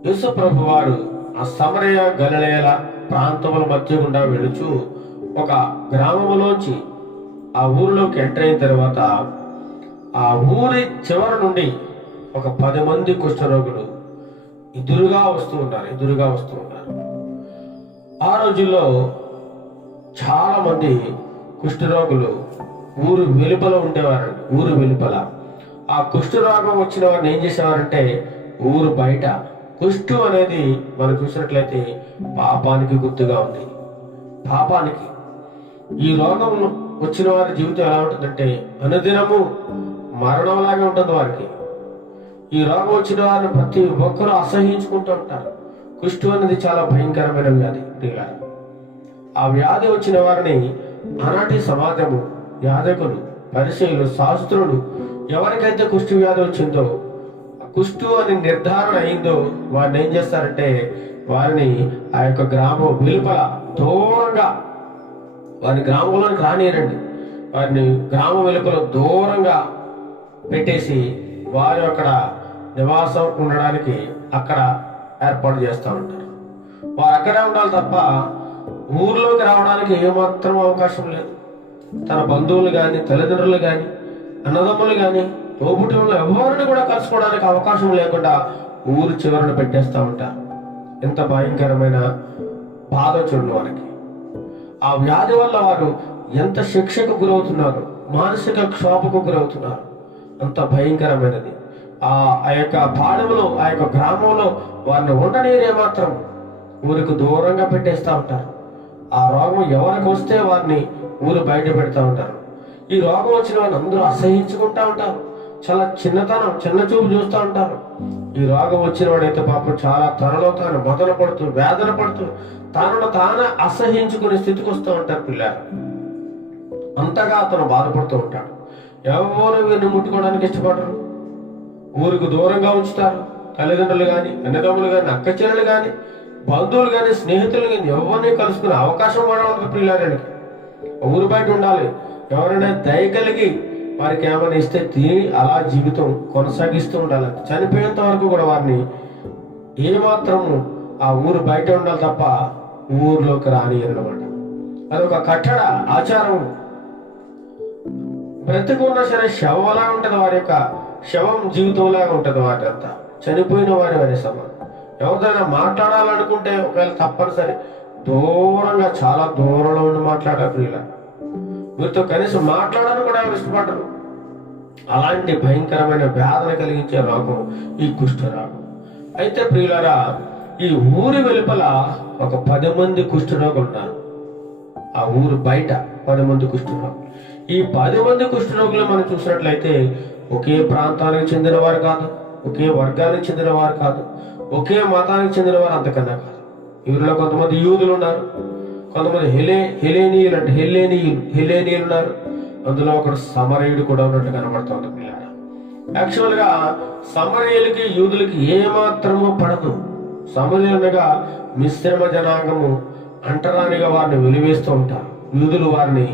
యేసు ప్రభు వారు ఆ సమరయ గలిలయల ప్రాంతముల మధ్య గుండా వెళుచు ఒక గ్రామంలోంచి ఆ ఊరిలోకి ఎంటర్ అయిన తర్వాత ఆ ఊరి చివరి నుండి ఒక 10 మంది కుష్ఠరోగులు ఎదురుగా వస్తూ ఉన్నారు. ఆ రోజుల్లో చాలా మంది కుష్ఠరోగులు ఊరు వెలుపల ఉండేవారండి. ఊరు వెలుపల ఆ కుష్ఠరోగం వచ్చిన వారిని ఏం చేసేవారంటే ఊరు బయట. కుష్ఠు అనేది మనం చూసినట్లయితే పాపానికి గుర్తుగా ఉంది. పాపానికి ఈ రోగం వచ్చిన వారి జీవితం ఎలా ఉంటుందంటే అనుదినము మరణంలాగే ఉంటుంది వారికి. ఈ రోగం వచ్చిన వారిని ప్రతి ఒక్కరూ అసహించుకుంటూ ఉంటారు. కుష్ఠు అనేది చాలా భయంకరమైన వ్యాధి. ఆ వ్యాధి వచ్చిన వారిని ఆనాటి సమాజము, యాజకులు, పరిసయ్యులు, శాస్త్రులు ఎవరికైతే కుష్ఠు వ్యాధి వచ్చిందో, కుష్ఠు అని నిర్ధారణ అయిందో వారిని ఏం చేస్తారంటే వారిని ఆ యొక్క గ్రామం వెలుపల దూరంగా, వారిని గ్రామంలోనికి రానియరండి, వారిని గ్రామం వెలుపల దూరంగా పెట్టేసి వారు అక్కడ నివాసం ఉండడానికి అక్కడ ఏర్పాటు చేస్తూ ఉంటారు. వారు అక్కడే ఉండాలి తప్ప ఊర్లోకి రావడానికి ఏమాత్రం అవకాశం లేదు. తన బంధువులు కానీ, తల్లిదండ్రులు కానీ, అన్నదమ్ములు కానీ, తోబుట్టువులు ఎవరిని కూడా కలుసుకోవడానికి అవకాశం లేకుండా ఊరు చివరన పెట్టేస్తూ ఉంటారు. ఎంత భయంకరమైన బాధ చూడండి వారికి. ఆ వ్యాధి వల్ల వారు ఎంత శిక్షకు గురవుతున్నారు, మానసిక క్షోభకు గురవుతున్నారు. అంత భయంకరమైనది. ఆ యొక్క పాడెములో, ఆ యొక్క గ్రామంలో వారిని ఉండనీరే మాత్రం ఊరికి దూరంగా పెట్టేస్తూ ఉంటారు. ఆ రోగం ఎవరికి వస్తే వారిని ఊరు బయట పెడతా ఉంటారు. ఈ రోగం వచ్చిన వారిని అందరూ అసహించుకుంటా ఉంటారు. చాలా చిన్న చూపు చూస్తూ ఉంటారు. ఈ రోగం వచ్చిన వాడైతే పాపం చాలా తనలో తాను మదన పడుతూ, వేదన పడుతూ, తనను తానే అసహించుకునే స్థితికి వస్తూ ఉంటారు పిల్లలు. అంతగా అతను బాధపడుతూ ఉంటాడు. ఎవరు వీరిని ముట్టుకోవడానికి ఇష్టపడరు, ఊరికి దూరంగా ఉంచుతారు. తల్లిదండ్రులు కానీ, అన్నదమ్ములు కానీ, అక్క చెల్లెలు కానీ, బంధువులు కానీ, స్నేహితులు కానీ ఎవరిని కలుసుకునే అవకాశం కూడా ఉంటుంది పిల్లలకి. ఊరు బయట ఉండాలి. ఎవరైనా దయ కలిగి వారికి ఏమైనా ఇస్తే తిని అలా జీవితం కొనసాగిస్తూ ఉండాలి. చనిపోయేంత వరకు కూడా వారిని ఏమాత్రము ఆ ఊరు బయట ఉండాలి తప్ప ఊర్లోకి రానియన్నమాట. అదొక కట్టడ ఆచారం. బ్రతికున్నా సరే శవంలా ఉంటుంది వారి యొక్క శవం, జీవితంలాగా ఉంటుంది వారి అంతా. చనిపోయిన వారి సమానం. ఎవరిదైనా మాట్లాడాలనుకుంటే ఒకవేళ తప్పనిసరి దూరంగా, చాలా దూరంలో ఉండి మాట్లాడారు ప్రియుల. వీరితో కనీసం మాట్లాడాలని కూడా ఎవరు ఇష్టపడరు. అలాంటి భయంకరమైన వేదన కలిగించే రోగం ఈ కుష్ఠరోగం. అయితే ప్రియులారా, ఈ ఊరి వెలుపల ఒక 10 మంది కుష్ఠరోగులు ఉన్నారు. ఆ ఊరు బయట 10 మంది కుష్ఠరోగులు. ఈ 10 మంది కుష్ఠరోగులు మనం చూసినట్లయితే ఒకే ప్రాంతానికి చెందిన వారు కాదు, ఒకే వర్గానికి చెందిన వారు కాదు, ఒకే మతానికి చెందిన వారు అంతకన్నా కాదు. వీరిలో కొంతమంది యూదులు ఉన్నారు, కొంతమంది హెలేనీయులు ఉన్నారు. అందులో ఒకడు సమరయుడు కూడా ఉన్నట్టు కనబడుతుంది పిల్లలు. యాక్చువల్ గా సమరయులకి యూదులకి ఏమాత్రమూ పడదు. సమరయులుగా మిశ్రమ జనాంగము అంటరానిగా వారిని వెలివేస్తూ ఉంటారు. యూదులు వారిని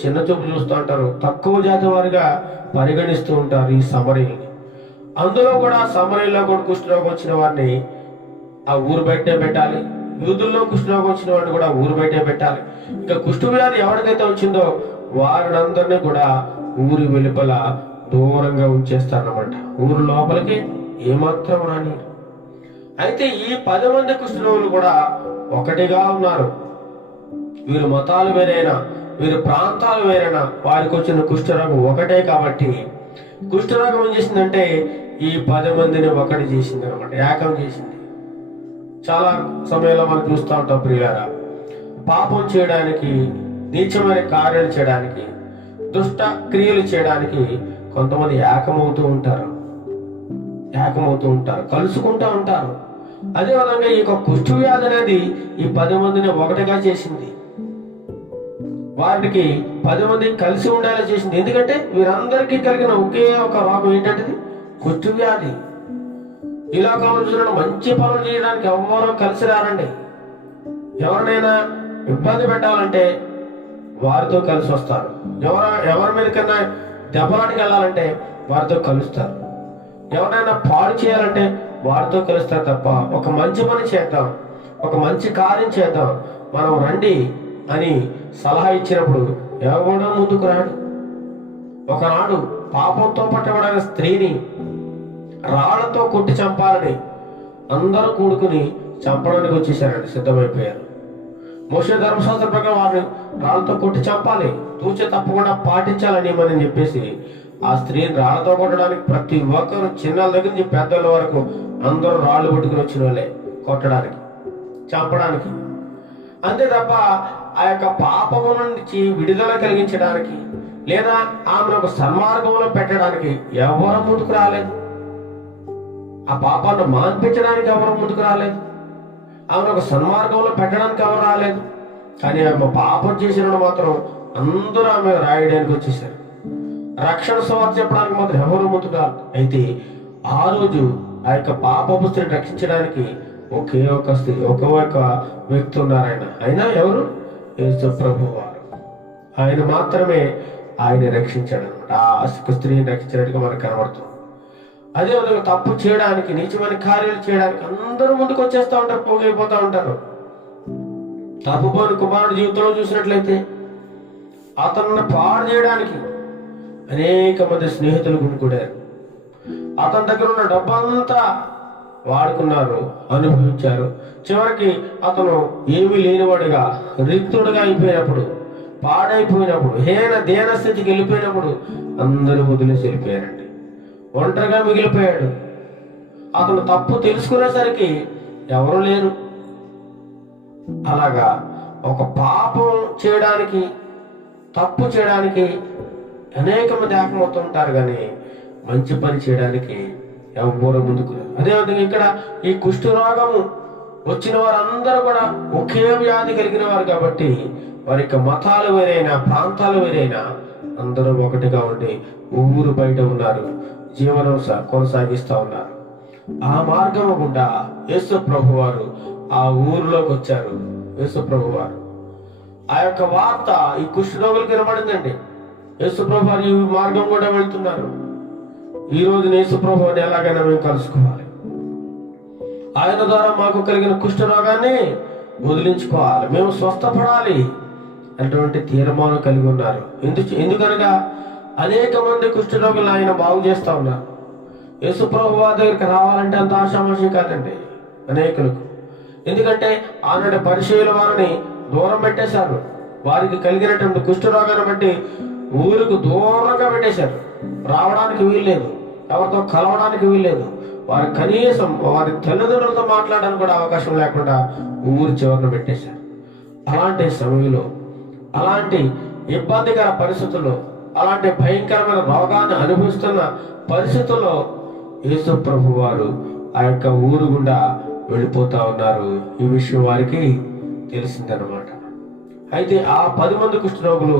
చిన్న చూపు చూస్తూ ఉంటారు, తక్కువ జాతి వారిగా పరిగణిస్తూ ఉంటారు ఈ సమరయుల్ని. అందులో కూడా సమరయుల్లో కూడా కుష్ఠరోగం వచ్చిన వారిని ఆ ఊరు బయటే పెట్టాలి. యూదుల్లో కుష్ఠరోగం వచ్చిన వాడిని కూడా ఊరు బయటే పెట్టాలి. ఇంకా కుష్ఠవ్యాధి ఎవరికైతే వచ్చిందో వారినందరినీ కూడా ఊరి వెలుపల దూరంగా ఉంచేస్తారన్నమాట. ఊరు లోపలికి ఏమాత్రం రాని. అయితే ఈ 10 మంది కుష్ఠరోగులు కూడా ఒకటిగా ఉన్నారు. వీరు మతాలు వేరైనా, వీరు ప్రాంతాలు వేరైనా, వారికి వచ్చిన కుష్ఠరోగం ఒకటే. కాబట్టి కుష్ఠరోగం ఏం చేసిందంటే ఈ 10 మందిని ఒకటి చేసింది అనమాట, ఏకం చేసింది. చాలా సమయంలో మనం చూస్తూ ఉంటాం ప్రియులారా, పాపం చేయడానికి, నీచమైన కార్యాలు చేయడానికి, దుష్ట క్రియలు చేయడానికి కొంతమంది ఏకమవుతూ ఉంటారు, కలుసుకుంటూ ఉంటారు. అదేవిధంగా ఈ యొక్క కుష్ఠవ్యాధి అనేది ఈ 10 మందిని ఒకటిగా చేసింది. వారికి 10 మంది కలిసి ఉండాలి చేసింది. ఎందుకంటే వీరందరికీ కలిగిన ఒకే ఒక రోగం ఏంటంటే కుష్ఠవ్యాధి. ఈ లోకంలో చూసిన మంచి పనులు చేయడానికి ఎవరో కలిసి రారండి. ఎవరినైనా ఇబ్బంది పెట్టాలంటే వారితో కలిసి వస్తారు. ఎవరి మీద కన్నా దెబ్బలాటికి వెళ్ళాలంటే వారితో కలుస్తారు. ఎవరైనా పాడు చేయాలంటే వారితో కలుస్తారు తప్ప ఒక మంచి పని చేద్దాం, ఒక మంచి కార్యం చేద్దాం, మనం రండి అని సలహా ఇచ్చినప్పుడు ఎవడో ముందుకు రాడు. ఒకనాడు పాపంతో పట్టబడిన స్త్రీని రాళ్లతో కొట్టి చంపాలని అందరూ కూడుకుని చంపడానికి వచ్చేసారండి, సిద్ధమైపోయారు. మోషే ధర్మశాస్త్ర ప్రకారం వారిని రాళ్లతో కొట్టి చంపాలి, తూచే తప్పకుండా పాటించాలని అని చెప్పేసి ఆ స్త్రీని రాళ్లతో కొట్టడానికి ప్రతి ఒక్కరు, చిన్నల దగ్గర నుంచి పెద్దల వరకు అందరూ రాళ్ళు పట్టుకుని వచ్చిన వాళ్ళే కొట్టడానికి, చంపడానికి. అంతే తప్ప ఆ యొక్క పాపము నుంచి విడుదల కలిగించడానికి లేదా ఆమెను ఒక సన్మార్గంలో పెట్టడానికి ఎవరు ముందుకు రాలేదు. ఆ పాపాన్ని మాన్పించడానికి ఎవరు ముందుకు రాలేదు. ఆమెను ఒక సన్మార్గంలో పెట్టడానికి ఎవరు రాలేదు. కానీ ఆమె పాపం చేసిన మాత్రం అందరూ ఆమె రాయడానికి వచ్చేసారు. రక్షణ సువార్త చెప్పడానికి మాత్రం ఎవరు ముందుకు రాలేదు. అయితే ఆ రోజు ఆ యొక్క పాపపు స్త్రీని రక్షించడానికి ఒకే ఒక వ్యక్తి ఉన్నారు. ఆయన ఎవరు? యేసు ప్రభు వారు. ఆయన మాత్రమే ఆయన రక్షించాడు అనమాట. ఆ స్త్రీని రక్షించినట్టుగా మనకు కనబడుతుంది. అదేవిధంగా తప్పు చేయడానికి, నీచమైన కార్యాలు చేయడానికి అందరూ ముందుకు వచ్చేస్తూ ఉంటారు, పోగైపోతూ ఉంటారు. తప్పుపోయిన కుమారుడు జీవితంలో చూసినట్లయితే అతన్ని పాడు చేయడానికి అనేక మంది స్నేహితులు గుమికూడారు. అతని దగ్గర ఉన్న డబ్బంతా వాడుకున్నారు, అనుభవించారు. చివరికి అతను ఏమీ లేనివాడుగా, రిక్తుడుగా అయిపోయినప్పుడు, పాడైపోయినప్పుడు, దేన స్థితికి వెళ్ళిపోయినప్పుడు అందరూ వదిలేసి వెళ్ళిపోయారండి. ఒంటరిగా మిగిలిపోయాడు. అతను తప్పు తెలుసుకునేసరికి ఎవరు లేరు. అలాగా ఒక పాపం చేయడానికి, తప్పు చేయడానికి అనేక మంది ఏకమవుతూ ఉంటారు, కానీ మంచి పని చేయడానికి ఎవరు ముందుకు రారు. అదేవిధంగా ఇక్కడ ఈ కుష్ఠరోగము వచ్చిన వారందరూ కూడా ఒకే వ్యాధి కలిగిన వారు కాబట్టి వారి యొక్క మతాలు వేరైనా, ప్రాంతాలు వేరైనా అందరూ ఒకటిగా ఉండి ఊరు బయట ఉన్నారు, జీవనం కొనసాగిస్తూ ఉన్నారు. ఆ మార్గము గుండా యేసు ప్రభు వారు ఆ ఊరిలోకి వచ్చారు. యేసు ప్రభు వారు ఆ యొక్క వార్త ఈ కుష్ఠరోగులకు వినబడిందండి. యేసు ప్రభు వారు ఈ మార్గం కూడా వెళ్తున్నారు. ఈ రోజు యేసు ప్రభు వారిని ఎలాగైనా మేము కలుసుకోవాలి, ఆయన ద్వారా మాకు కలిగిన కుష్ఠరోగాన్ని వదిలించుకోవాలి, మేము స్వస్థపడాలి అటువంటి తీర్మానం కలిగి ఉన్నారు. ఎందుకనగా అనేక మంది కుష్ఠరోగులు ఆయన బాగు చేస్తా ఉన్నారు. యేసు ప్రభు వారి దగ్గరికి రావాలంటే అంత ఆశామాషి కాదండి అనేకులకు. ఎందుకంటే ఆనాడు పరిచయుల వారిని దూరం పెట్టేశారు. వారికి కలిగినటువంటి కుష్ఠరోగాన్ని బట్టి ఊరికి దూరంగా పెట్టేశారు. రావడానికి వీల్లేదు, ఎవరితో కలవడానికి వీల్లేదు. వారి కనీసం వారి తల్లిదండ్రులతో మాట్లాడడానికి కూడా అవకాశం లేకుండా ఊరి చివరిని పెట్టేశారు. అలాంటి సమయంలో, అలాంటి ఇబ్బందికర పరిస్థితుల్లో, అలాంటి భయంకరమైన రోగాన్ని అనుభవిస్తున్న పరిస్థితుల్లో యేసు ప్రభు వారు ఆ యొక్క ఊరు గుండా వెళ్ళిపోతా ఉన్నారు. ఈ విషయం వారికి తెలిసిందనమాట. అయితే ఆ 10 మంది కుష్ఠరోగులు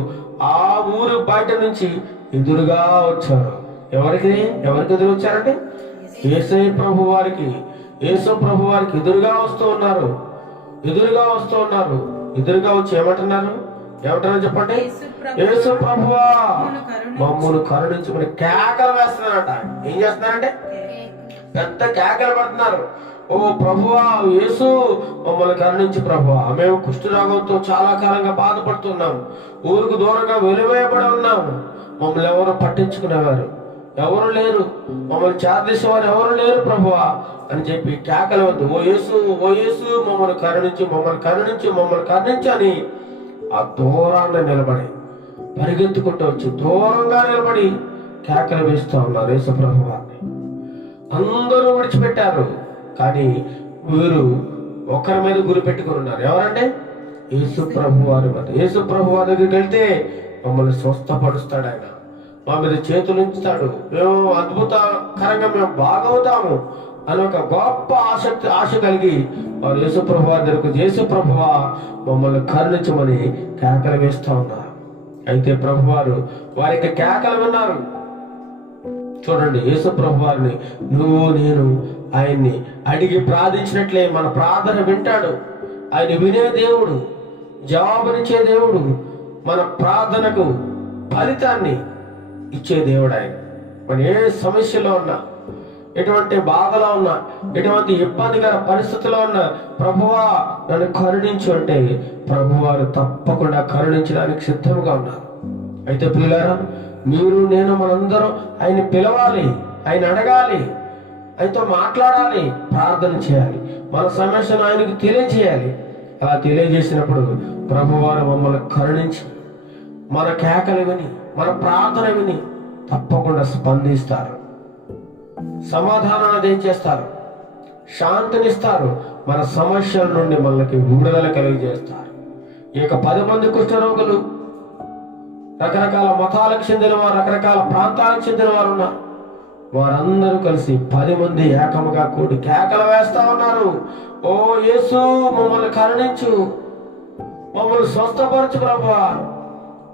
ఆ ఊరు బయట నుంచి ఎదురుగా వచ్చారు. ఎవరికి ఎదురు వచ్చారంటే యేసు ప్రభు వారికి ఎదురుగా వస్తూ ఉన్నారు. ఎదురుగా వచ్చి ఏమంటున్నారు చెప్పండి? యేసు ప్రభువా మమ్మల్ని కరుణించుకుని కేకలు వేస్తున్నారట. ఏం చేస్తున్నారంటే పెద్ద కేకలు పడుతున్నారు. ఓ ప్రభువా, యేసు మమ్మల్ని కరుణించి ప్రభువా, మేము కుష్ఠరోగంతో చాలా కాలంగా బాధపడుతున్నాము, ఊరికి దూరంగా వెలివేయబడి ఉన్నాము, మమ్మల్ని ఎవరు పట్టించుకునేవారు ఎవరు లేరు, మమ్మల్ని చేరదీసేవారు ఎవరు లేరు ప్రభువా అని చెప్పి కేకలు వద్దు. ఓ యేసు మమ్మల్ని కరుణించి అని ఆ దూరాన్ని నిలబడి పరిగెత్తుకుంటూ వచ్చి దూరంగా నిలబడి కేకలు వేస్తూ ఉన్నారు యేసు ప్రభు వారిని. అందరూ విడిచిపెట్టారు, కానీ వీరు ఒకరి మీద గురి పెట్టుకుని ఉన్నారు. ఎవరంటే యేసు ప్రభు వారి మీద. యేసు ప్రభు వారి దగ్గరికి వెళ్తే మమ్మల్ని స్వస్థపరుస్తాడు, ఆయన మా మీద చేతులు ఉంచుతాడు, మేము అద్భుతకరంగా మేము బాగవుతాము అని ఒక గొప్ప ఆశ కలిగి వారు యేసు ప్రభు వారి దగ్గరకు యేసు ప్రభువా మమ్మల్ని కరుణించమని కేకలు వేస్తూ ఉన్నారు. అయితే ప్రభు వారు వారికి కేకలు విన్నారు. చూడండి, యేసు ప్రభు వారిని నేను ఆయన్ని అడిగి ప్రార్థించినట్లే మన ప్రార్థన వింటాడు. ఆయన వినే దేవుడు, జవాబునిచ్చే దేవుడు, మన ప్రార్థనకు ఫలితాన్ని ఇచ్చే దేవుడు ఆయన. మన ఏ సమస్యలో ఉన్నా, ఎటువంటి బాధలో ఉన్నా, ఎటువంటి ఇబ్బందికర పరిస్థితిలో ఉన్నా ప్రభువా నన్ను కరుణించు అంటే ప్రభువారు తప్పకుండా కరుణించడానికి సిద్ధంగా ఉన్నారు. అయితే ప్రియులారా, మీరు నేను మనందరం ఆయన పిలవాలి, ఆయన అడగాలి, ఆయనతో మాట్లాడాలి, ప్రార్థన చేయాలి, మన సమస్యను ఆయనకు తెలియజేయాలి. అలా తెలియజేసినప్పుడు ప్రభువారు మమ్మల్ని కరుణించి మన కేకలు విని, మన ప్రార్థన విని తప్పకుండా స్పందిస్తారు, సమాధానాన్ని దయచేస్తారు, శాంతినిస్తారు, మన సమస్యల నుండి మనకి విడుదల కలిగజేస్తారు. ఈ యొక్క 10 మంది కుష్ఠరోగులు రకరకాల మతాలకు చెందిన వారు, రకరకాల ప్రాంతాలకు చెందిన వారు ఉన్నారు. వారందరూ కలిసి 10 మంది ఏకముగా కూడి కేకలు వేస్తా ఉన్నారు. ఓ యేసు మమ్మల్ని కరుణించు, మమ్మల్ని స్వస్థపరచు ప్రభువా,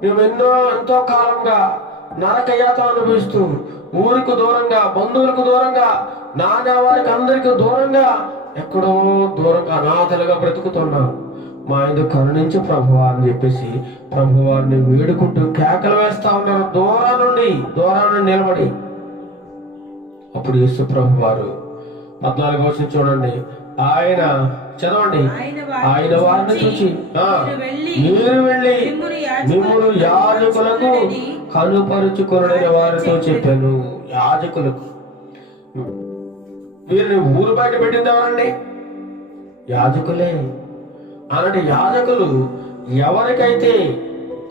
మేము ఎంతో కాలంగా నరకయాతన అనుభవిస్తూ ఊరికి దూరంగా, బంధువులకు దూరంగా, నానా వారికి అందరికి దూరంగా, ఎక్కడో దూరంగా అనాథలుగా బ్రతుకుతున్నాం, మా ఇందుకు కరుణించు ప్రభువా అని చెప్పేసి ప్రభువారిని వేడుకుంటూ కేకలు వేస్తా ఉన్నారు దూరం నుండి నిలబడి. అప్పుడు యేసు ప్రభు వారు 14వ వచనం చూడండి, ఆయన చదవండి, ఆయన వారిని చూచి మీరు వెళ్ళి మిమ్మును యాజకులకు కనుపరుచుకొనని వారితో చెప్పాను. యాజకులకు, వీరిని ఊరు బయట పెట్టింది ఎవరండి? యాజకులే. అలాంటి యాజకులు ఎవరికైతే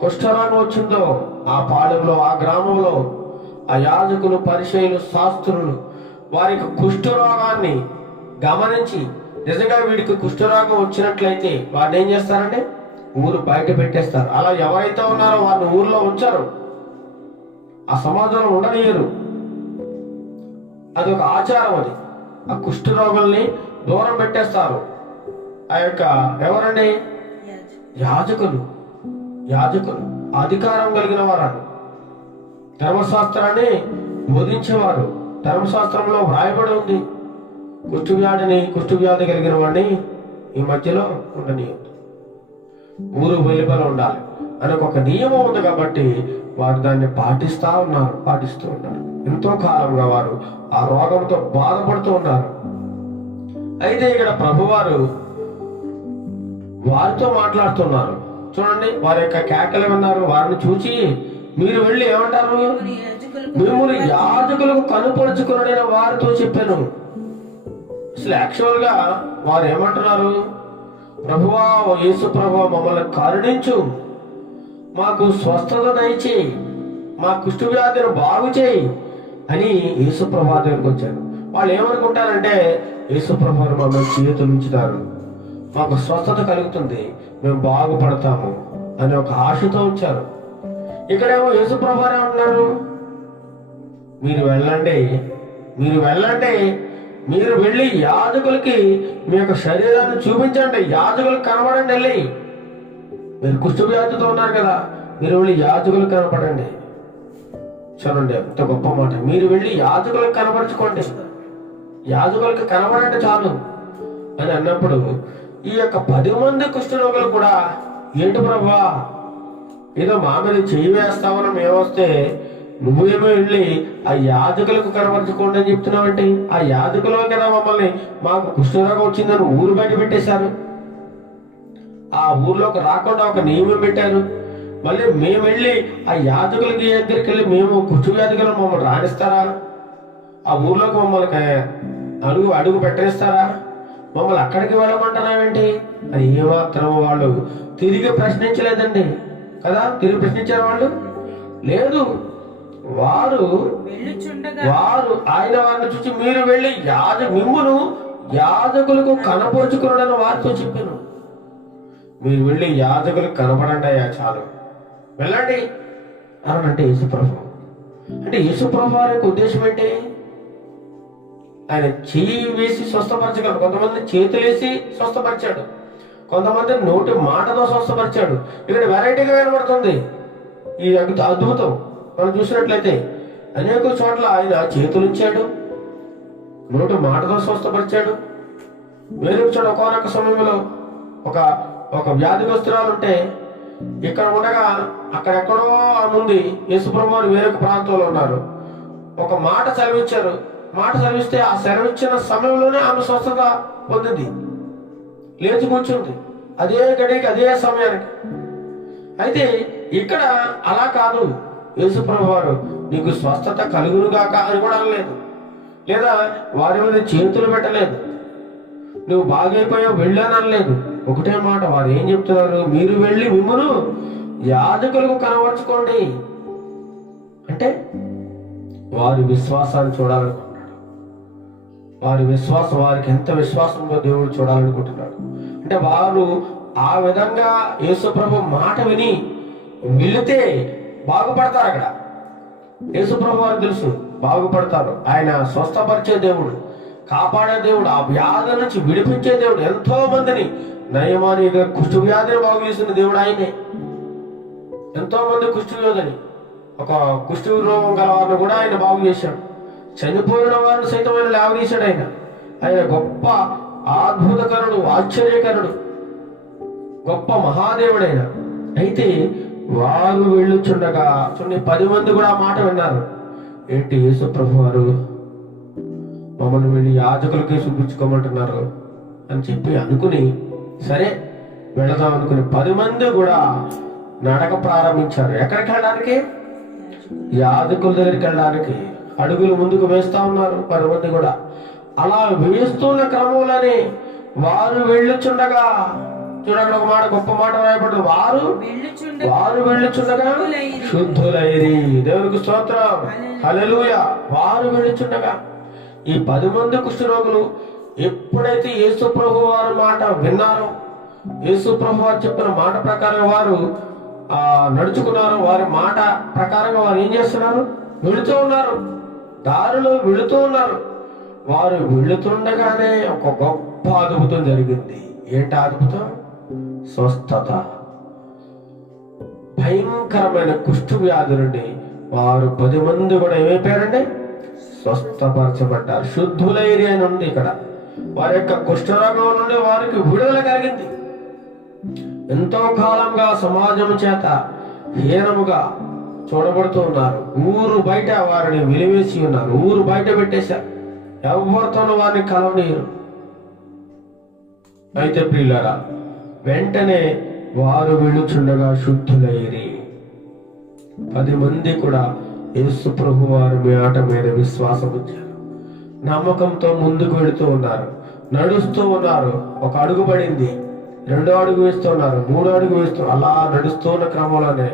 కుష్ఠరోగం వచ్చిందో ఆ పాలెంలో, ఆ గ్రామంలో, ఆ యాజకులు, పరిచయులు, శాస్త్రులు వారికి కుష్ఠరోగాన్ని గమనించి నిజంగా వీడికి కుష్ఠరోగం వచ్చినట్లయితే వారిని ఏం చేస్తారంటే ఊరు బయట పెట్టేస్తారు. అలా ఎవరైతే ఉన్నారో వారిని ఊర్లో ఉంచారు, ఆ సమాజంలో ఉండనియరు. అది ఒక ఆచారం. అది ఆ కుష్ఠరోగుల్ని దూరం పెట్టేస్తారు. ఆ యొక్క ఎవరండి? యాజకులు అధికారం కలిగిన వారు, ధర్మశాస్త్రాన్ని బోధించేవారు. ధర్మశాస్త్రంలో వ్రాయబడి ఉంది, కుష్ఠవ్యాధి కలిగిన వాడిని ఈ మధ్యలో ఉండనీయద్దు, ఊరు వెలుపల ఉండాలి అని ఒక నియమం ఉంది. కాబట్టి వారు దాన్ని పాటిస్తూ ఉన్నారు. ఎంతో కాలంగా వారు ఆ రోగంతో బాధపడుతూ ఉన్నారు. అయితే ఇక్కడ ప్రభువారు వారితో మాట్లాడుతున్నారు. చూడండి, వారి యొక్క కేకలు విన్నారు. వారిని చూచి మీరు వెళ్ళి ఏమంటారు? మిమ్మల్ని యాజకులకు కనుపరుచుకున్న వారితో చెప్పాను. అసలు యాక్చువల్ గా వారు ఏమంటున్నారు? ప్రభువా, యేసు ప్రభువా, మమ్మల్ని కరుణించు, మాకు స్వస్థత దయచేయి, మా కుష్ఠవ్యాధిని బాగు చేయి అని యేసు ప్రభు దగ్గరికి వచ్చారు. వాళ్ళు ఏమనుకుంటారంటే యేసు ప్రభు మమ్మల్ని చేతులు ఉంచుతారు, మాకు స్వస్థత కలుగుతుంది, మేము బాగుపడతాము అని ఒక ఆశతో ఉంచారు. ఇక్కడేమో యేసు ప్రభు ఏమన్నారు? మీరు వెళ్ళండి, మీరు వెళ్ళి యాజకులకి మీ యొక్క శరీరాన్ని చూపించండి, యాజకులకు కనబడండి. వెళ్ళి మీరు కుష్ఠవ్యాధితో ఉన్నారు కదా, మీరు వెళ్ళి యాజకులకు కనపడండి. చూడండి ఎంత గొప్ప మాట. మీరు వెళ్ళి యాజకులకు కనపరచుకోండి, యాజకులకు కనబడండి చాలు అని అన్నప్పుడు ఈ యొక్క 10 మంది కుష్ఠరోగులు కూడా ఏంటి ప్రభువా, ఏదో మా మీద చెయ్యి వేస్తామని మేమొస్తే నువ్వేమో వెళ్ళి ఆ యాజకులకు కనబరచుకోండి అని చెప్తున్నావంటే, ఆ యాజకులు కదా మమ్మల్ని మాకు కుష్ఠరోగం వచ్చిందని ఊరు బయట పెట్టేశారు, ఆ ఊర్లోకి రాకుండా ఒక నియమం పెట్టారు. మళ్ళీ మేము వెళ్ళి ఆ యాజకులకి దగ్గరికి వెళ్ళి మేము కుష్ఠవ్యాధికులు మమ్మల్ని రాణిస్తారా? ఆ ఊర్లోకి మమ్మల్ని అడుగు పెట్టేస్తారా? మమ్మల్ని అక్కడికి వెళ్ళమంటారావేంటి అని ఏమాత్రం వాళ్ళు తిరిగి ప్రశ్నించలేదండి కదా. తిరిగి ప్రశ్నించారు వాళ్ళు? లేదు. వారు ఆయన వారిని చూసి మీరు వెళ్ళి మిమ్మును యాజకులకు కనపరుచుకున్నాడని వారితో చెప్పాను. మీరు వెళ్ళి యాజకులకు కనపడండి అయ్యా చాలు, వెళ్ళండి అని అంటే యేసుప్రభు. అంటే యేసుప్రభు వారి యొక్క ఉద్దేశం ఏంటి? ఆయన చెయ్యి వేసి స్వస్థపరచగలడు. కొంతమంది చేతులేసి స్వస్థపరిచాడు, కొంతమంది నోటి మాటతో స్వస్థపరిచాడు. ఇక్కడ వెరైటీగా కనబడుతుంది ఈ అద్భుతం. మనం చూసినట్లయితే అనేక చోట్ల ఆయన చేతులుంచాడు, నోటి మాటతో స్వస్థపరిచాడు. వేరే చోట ఒకనొక సమయంలో ఒక వ్యాధిగ్రస్తురాలు ఉంటే ఇక్కడ ఉండగా అక్కడెక్కడో ముందు యేసుప్రభు వారు వేరొక ప్రాంతంలో ఉన్నారు. ఒక మాట సెలవిచ్చారు. మాట సెలవిస్తే ఆ సెలవిచ్చిన సమయంలోనే ఆమె స్వస్థత పొందింది, లేచి కూర్చుంది అదే గడికి అదే సమయానికి. అయితే ఇక్కడ అలా కాదు. యేసుప్రభు వారు నీకు స్వస్థత కలుగునుగాక అని కూడా అనలేదు, లేదా వారి మీద చేతులు పెట్టలేదు, నువ్వు బాగైపోయావు వెళ్ళాను అనలేదు. ఒకటే మాట వారు ఏం చెప్తున్నారు? మీరు వెళ్ళి మిమ్మును యాజకులకు కనబరుచుకోండి. అంటే వారి విశ్వాసాన్ని చూడాలనుకుంటున్నాడు. వారి విశ్వాసం, వారికి ఎంత విశ్వాసంలో దేవుడు చూడాలనుకుంటున్నాడు. అంటే వారు ఆ విధంగా యేసుప్రభు మాట విని వెళితే బాగుపడతారు. అక్కడ యేసుప్రభు వారు తెలుసు బాగుపడతారు. ఆయన స్వస్థపరిచే దేవుడు, కాపాడే దేవుడు, ఆ వ్యాధి నుంచి విడిపించే దేవుడు. ఎంతో మందిని నయమాని కుష్ఠవ్యాధిని బాగు చేసిన దేవుడు ఆయనే. ఎంతో మంది కుష్ఠవ్యాధిని, ఒక కుష్ఠ రోగం గల వారిని కూడా ఆయన బాగు చేశాడు. చనిపోయిన వారిని సైతం ఆయన లేవదీశాడు. ఆయన గొప్ప అద్భుతకరుడు, ఆశ్చర్యకరుడు, గొప్ప మహాదేవుడైన. అయితే వారు వెళ్ళుచుండగా 10 మంది కూడా మాట విన్నారు. ఏంటి యేసుప్రభు వారు మమ్మల్ని వెళ్ళి యాజకులకి చూపించుకోమంటున్నారు అని చెప్పి అనుకుని సరే వెళదాం అనుకుని 10 మంది కూడా నడక ప్రారంభించారు. ఎక్కడికి వెళ్ళడానికి? యాజకుల దగ్గరికి వెళ్ళడానికి అడుగులు ముందుకు వేస్తా ఉన్నారు 10 మంది కూడా. అలా వేస్తున్న క్రమంలోనే వారు వెళ్ళుచుండగా, చూడండి ఒక మాట, గొప్ప మాట రాయబడింది. వారు వెళ్ళుచుండగా శుద్ధులైరి. దేవునికి స్తోత్రం, హల్లెలూయా. వారు వెళ్ళుచుండగా ఈ 10 మంది కుష్ఠరోగులు ఎప్పుడైతే యేసుప్రభు వారి మాట విన్నారో, యేసుప్రభు వారు చెప్పిన మాట ప్రకారం వారు నడుచుకున్నారు. వారి మాట ప్రకారంగా వారు ఏం చేస్తున్నారు? వెళుతూ ఉన్నారు, దారిలో వెళుతూ ఉన్నారు. వారు వెళుతుండగానే ఒక గొప్ప అద్భుతం జరిగింది. ఏంటి అద్భుతం? స్వస్థత. భయంకరమైన కుష్ఠ వ్యాధి నుండి వారు 10 మంది కూడా ఏమైపోయారండి? స్వస్థపరచబడ్డారు. శుద్ధులైరి అని ఉంది ఇక్కడ. వారి యొక్క కుష్ఠరోగం నుండి వారికి విడుదల కలిగింది. ఎంతో కాలంగా సమాజం చేత హీనముగా చూడబడుతూ ఉన్నారు. ఊరు బయట వారిని వెలివేసి ఉన్నారు. ఊరు బయట పెట్టేశారు. ఎవరితోనూ వారిని కలవనీయరు. అయితే ప్రియులారా, వెంటనే వారు వెళ్ళుచుండగా శుద్ధులైరి. 10 మంది కూడా యేసు ప్రభు వారి మాట మీద విశ్వాసం ఉంచారు. నమ్మకంతో ముందుకు వెళుతూ ఉన్నారు, నడుస్తూ ఉన్నారు. ఒక అడుగు పడింది, 2వ అడుగు వేస్తున్నారు, 3వ అడుగు వేస్తున్నారు. అలా నడుస్తున్న క్రమంలోనే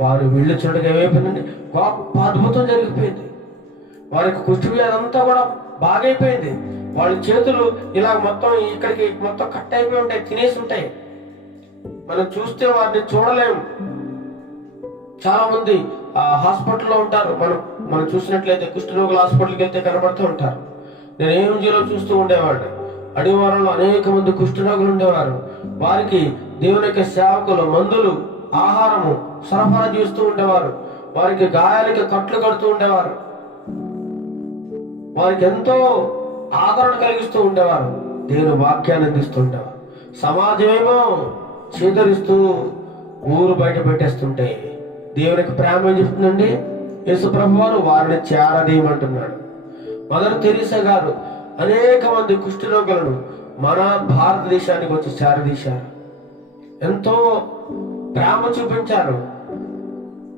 వారు వెళ్ళుచుండగా ఏమైపోయిందండి, గొప్ప అద్భుతం జరిగిపోయింది. వారికి కుష్ఠవ్యాధి అంతా కూడా బాగైపోయింది. వాళ్ళ చేతులు ఇలా మొత్తం ఇక్కడికి మొత్తం కట్ అయిపోయి ఉంటాయి, తినేసి ఉంటాయి. మనం చూస్తే వారిని చూడలేము. చాలా మంది హాస్పిటల్లో ఉంటారు. మనం చూసినట్లయితే కుష్ఠరోగుల హాస్పిటల్కి వెళ్తే కనబడుతూ ఉంటారు. నేను ఏఎంజీలో చూస్తూ ఉండేవాడిని. అడివారంలో అనేక మంది కుష్ఠరోగులు ఉండేవారు. వారికి దేవుని యొక్క సేవకులు మందులు, ఆహారము సరఫరా చేస్తూ ఉండేవారు. వారికి గాయాలకి కట్లు కడుతూ ఉండేవారు. వారికి ఎంతో ఆదరణ కలిగిస్తూ ఉండేవారు. దేవుని వాక్యాన్ని అందిస్తూ ఉండేవారు. సమాజమేమో చీదరిస్తూ ఊరు బయట పెట్టేస్తుంటే దేవునికి ప్రేమ ఏం చెప్తుందండి, యేసు ప్రభు వారు వారిని చేరదీయమంటున్నాడు. మదర్ తెరీసా గారు అనేక మంది కుష్ఠరోగులను మన భారతదేశానికి వచ్చి చేరదీశారు. ఎంతో ప్రేమ చూపించారు.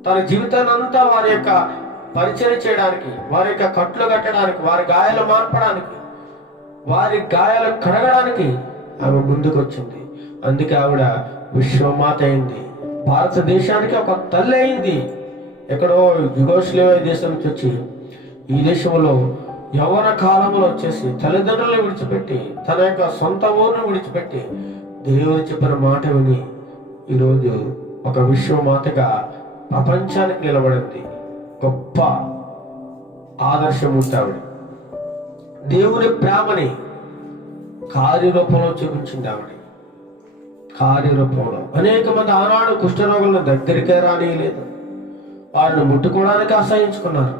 తన జీవితాన్ని అంతా వారి యొక్క పరిచయం చేయడానికి, వారి యొక్క కట్లు కట్టడానికి, వారి గాయాలు మార్పడానికి, వారి గాయాలు కడగడానికి ఆమె ముందుకు వచ్చింది. అందుకే ఆవిడ విశ్వమాత అయింది. భారతదేశానికి ఒక తల్లి అయింది. ఎక్కడో యుగోస్లేవియా దేశం నుంచి వచ్చి ఈ దేశంలో యవ్వన కాలంలో వచ్చేసి తల్లిదండ్రులను విడిచిపెట్టి, తన యొక్క సొంత ఊరును విడిచిపెట్టి దేవుని చెప్పిన మాట విని ఈరోజు ఒక విశ్వమాతగా ప్రపంచానికి నిలబడింది. గొప్ప ఆదర్శమూర్తి ఆవిడ. దేవుని ప్రేమని కార్యరూపంలో చూపించింది ఆవిడ. కార్యరూపంలో అనేక మంది ఆనాడు కుష్ఠరోగులను దగ్గరికే రానియలేదు. వారిని ముట్టుకోవడానికి అసహించుకున్నారు,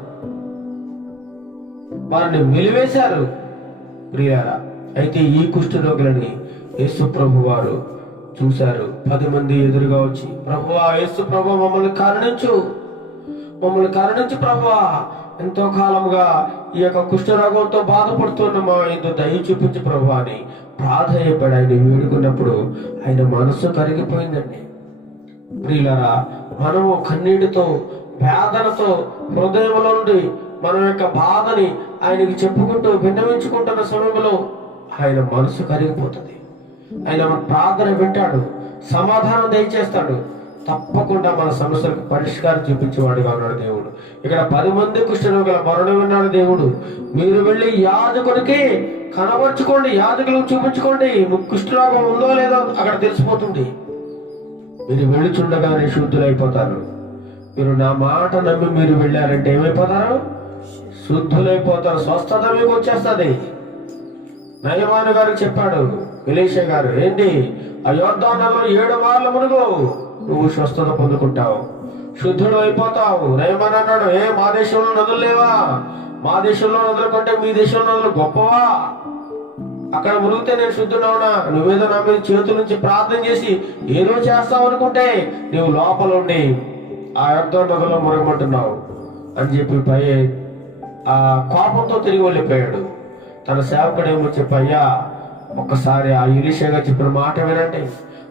వారిని వెలివేశారు. ప్రియారా, అయితే ఈ కుష్ఠరోగులని యేసు ప్రభు వారు చూశారు. 10 మంది ఎదురుగా వచ్చి, ప్రభువా, యేసు ప్రభు, మమ్మల్ని కరుణించు ప్రభువా, ఎంతో కాలంగా ఈ యొక్క కుష్ఠరోగంతో బాధపడుతున్న మా ఎంతో దయ చూపించు ప్రభు అని ప్రాధేయపడి ఆయన వేడుకున్నప్పుడు ఆయన మనసు కరిగిపోయిందండి. ప్రియులారా, మనము కన్నీటితో, వేదనతో హృదయంలో నుండి మన యొక్క బాధని ఆయనకి చెప్పుకుంటూ విన్నవించుకుంటున్న సమయంలో ఆయన మనసు కరిగిపోతుంది. ఆయన మన ప్రార్థన వింటాడు, సమాధానం దయచేస్తాడు. తప్పకుండా మన సమస్యలకు పరిష్కారం చూపించేవాడుగా ఉన్నాడు దేవుడు. ఇక్కడ 10 మంది కుష్ఠరోగుల మరణం విన్నాడు దేవుడు. మీరు వెళ్ళి యాజకుడికి కనబరుచుకోండి, యాజకులకు చూపించుకోండి. కుష్ఠరోగం ఉందో లేదో అక్కడ తెలిసిపోతుంది. మీరు వెళ్ళుచుండగానే శుద్ధులైపోతారు. మీరు నా మాట నమ్మి మీరు వెళ్ళారంటే ఏమైపోతారు? శుద్ధులైపోతారు. స్వస్థత మీకు వచ్చేస్తుంది. నయమాను గారికి చెప్పాడు ఎలీషా గారు, ఏంటి ఆ యోర్దానులో 7 మార్లు మునుగు, నువ్వు స్వస్థత పొందుకుంటావు, శుద్ధుడు అయిపోతావు. నయమాన్ అన్నాడు, మా దేశంలో నదులు లేవా? మా దేశంలో నదులు కంటే మీ దేశంలో నదులు గొప్పవా? అక్కడ మునిగితే నేను శుద్ధుడవునా? నువ్వేదో నా మీద చేతుల నుంచి ప్రార్థన చేసి ఏదో చేస్తావు అనుకుంటే నువ్వు లోపల ఉండి ఆ యోర్దాను నదిలో మునగమంటున్నావు అని చెప్పి పై ఆ కోపంతో తిరిగి వెళ్ళిపోయాడు. తన సేవకుడు ఏమో చెప్పయ్యా, ఒక్కసారి ఆ ఎలీషాగా చెప్పిన మాట వినండి.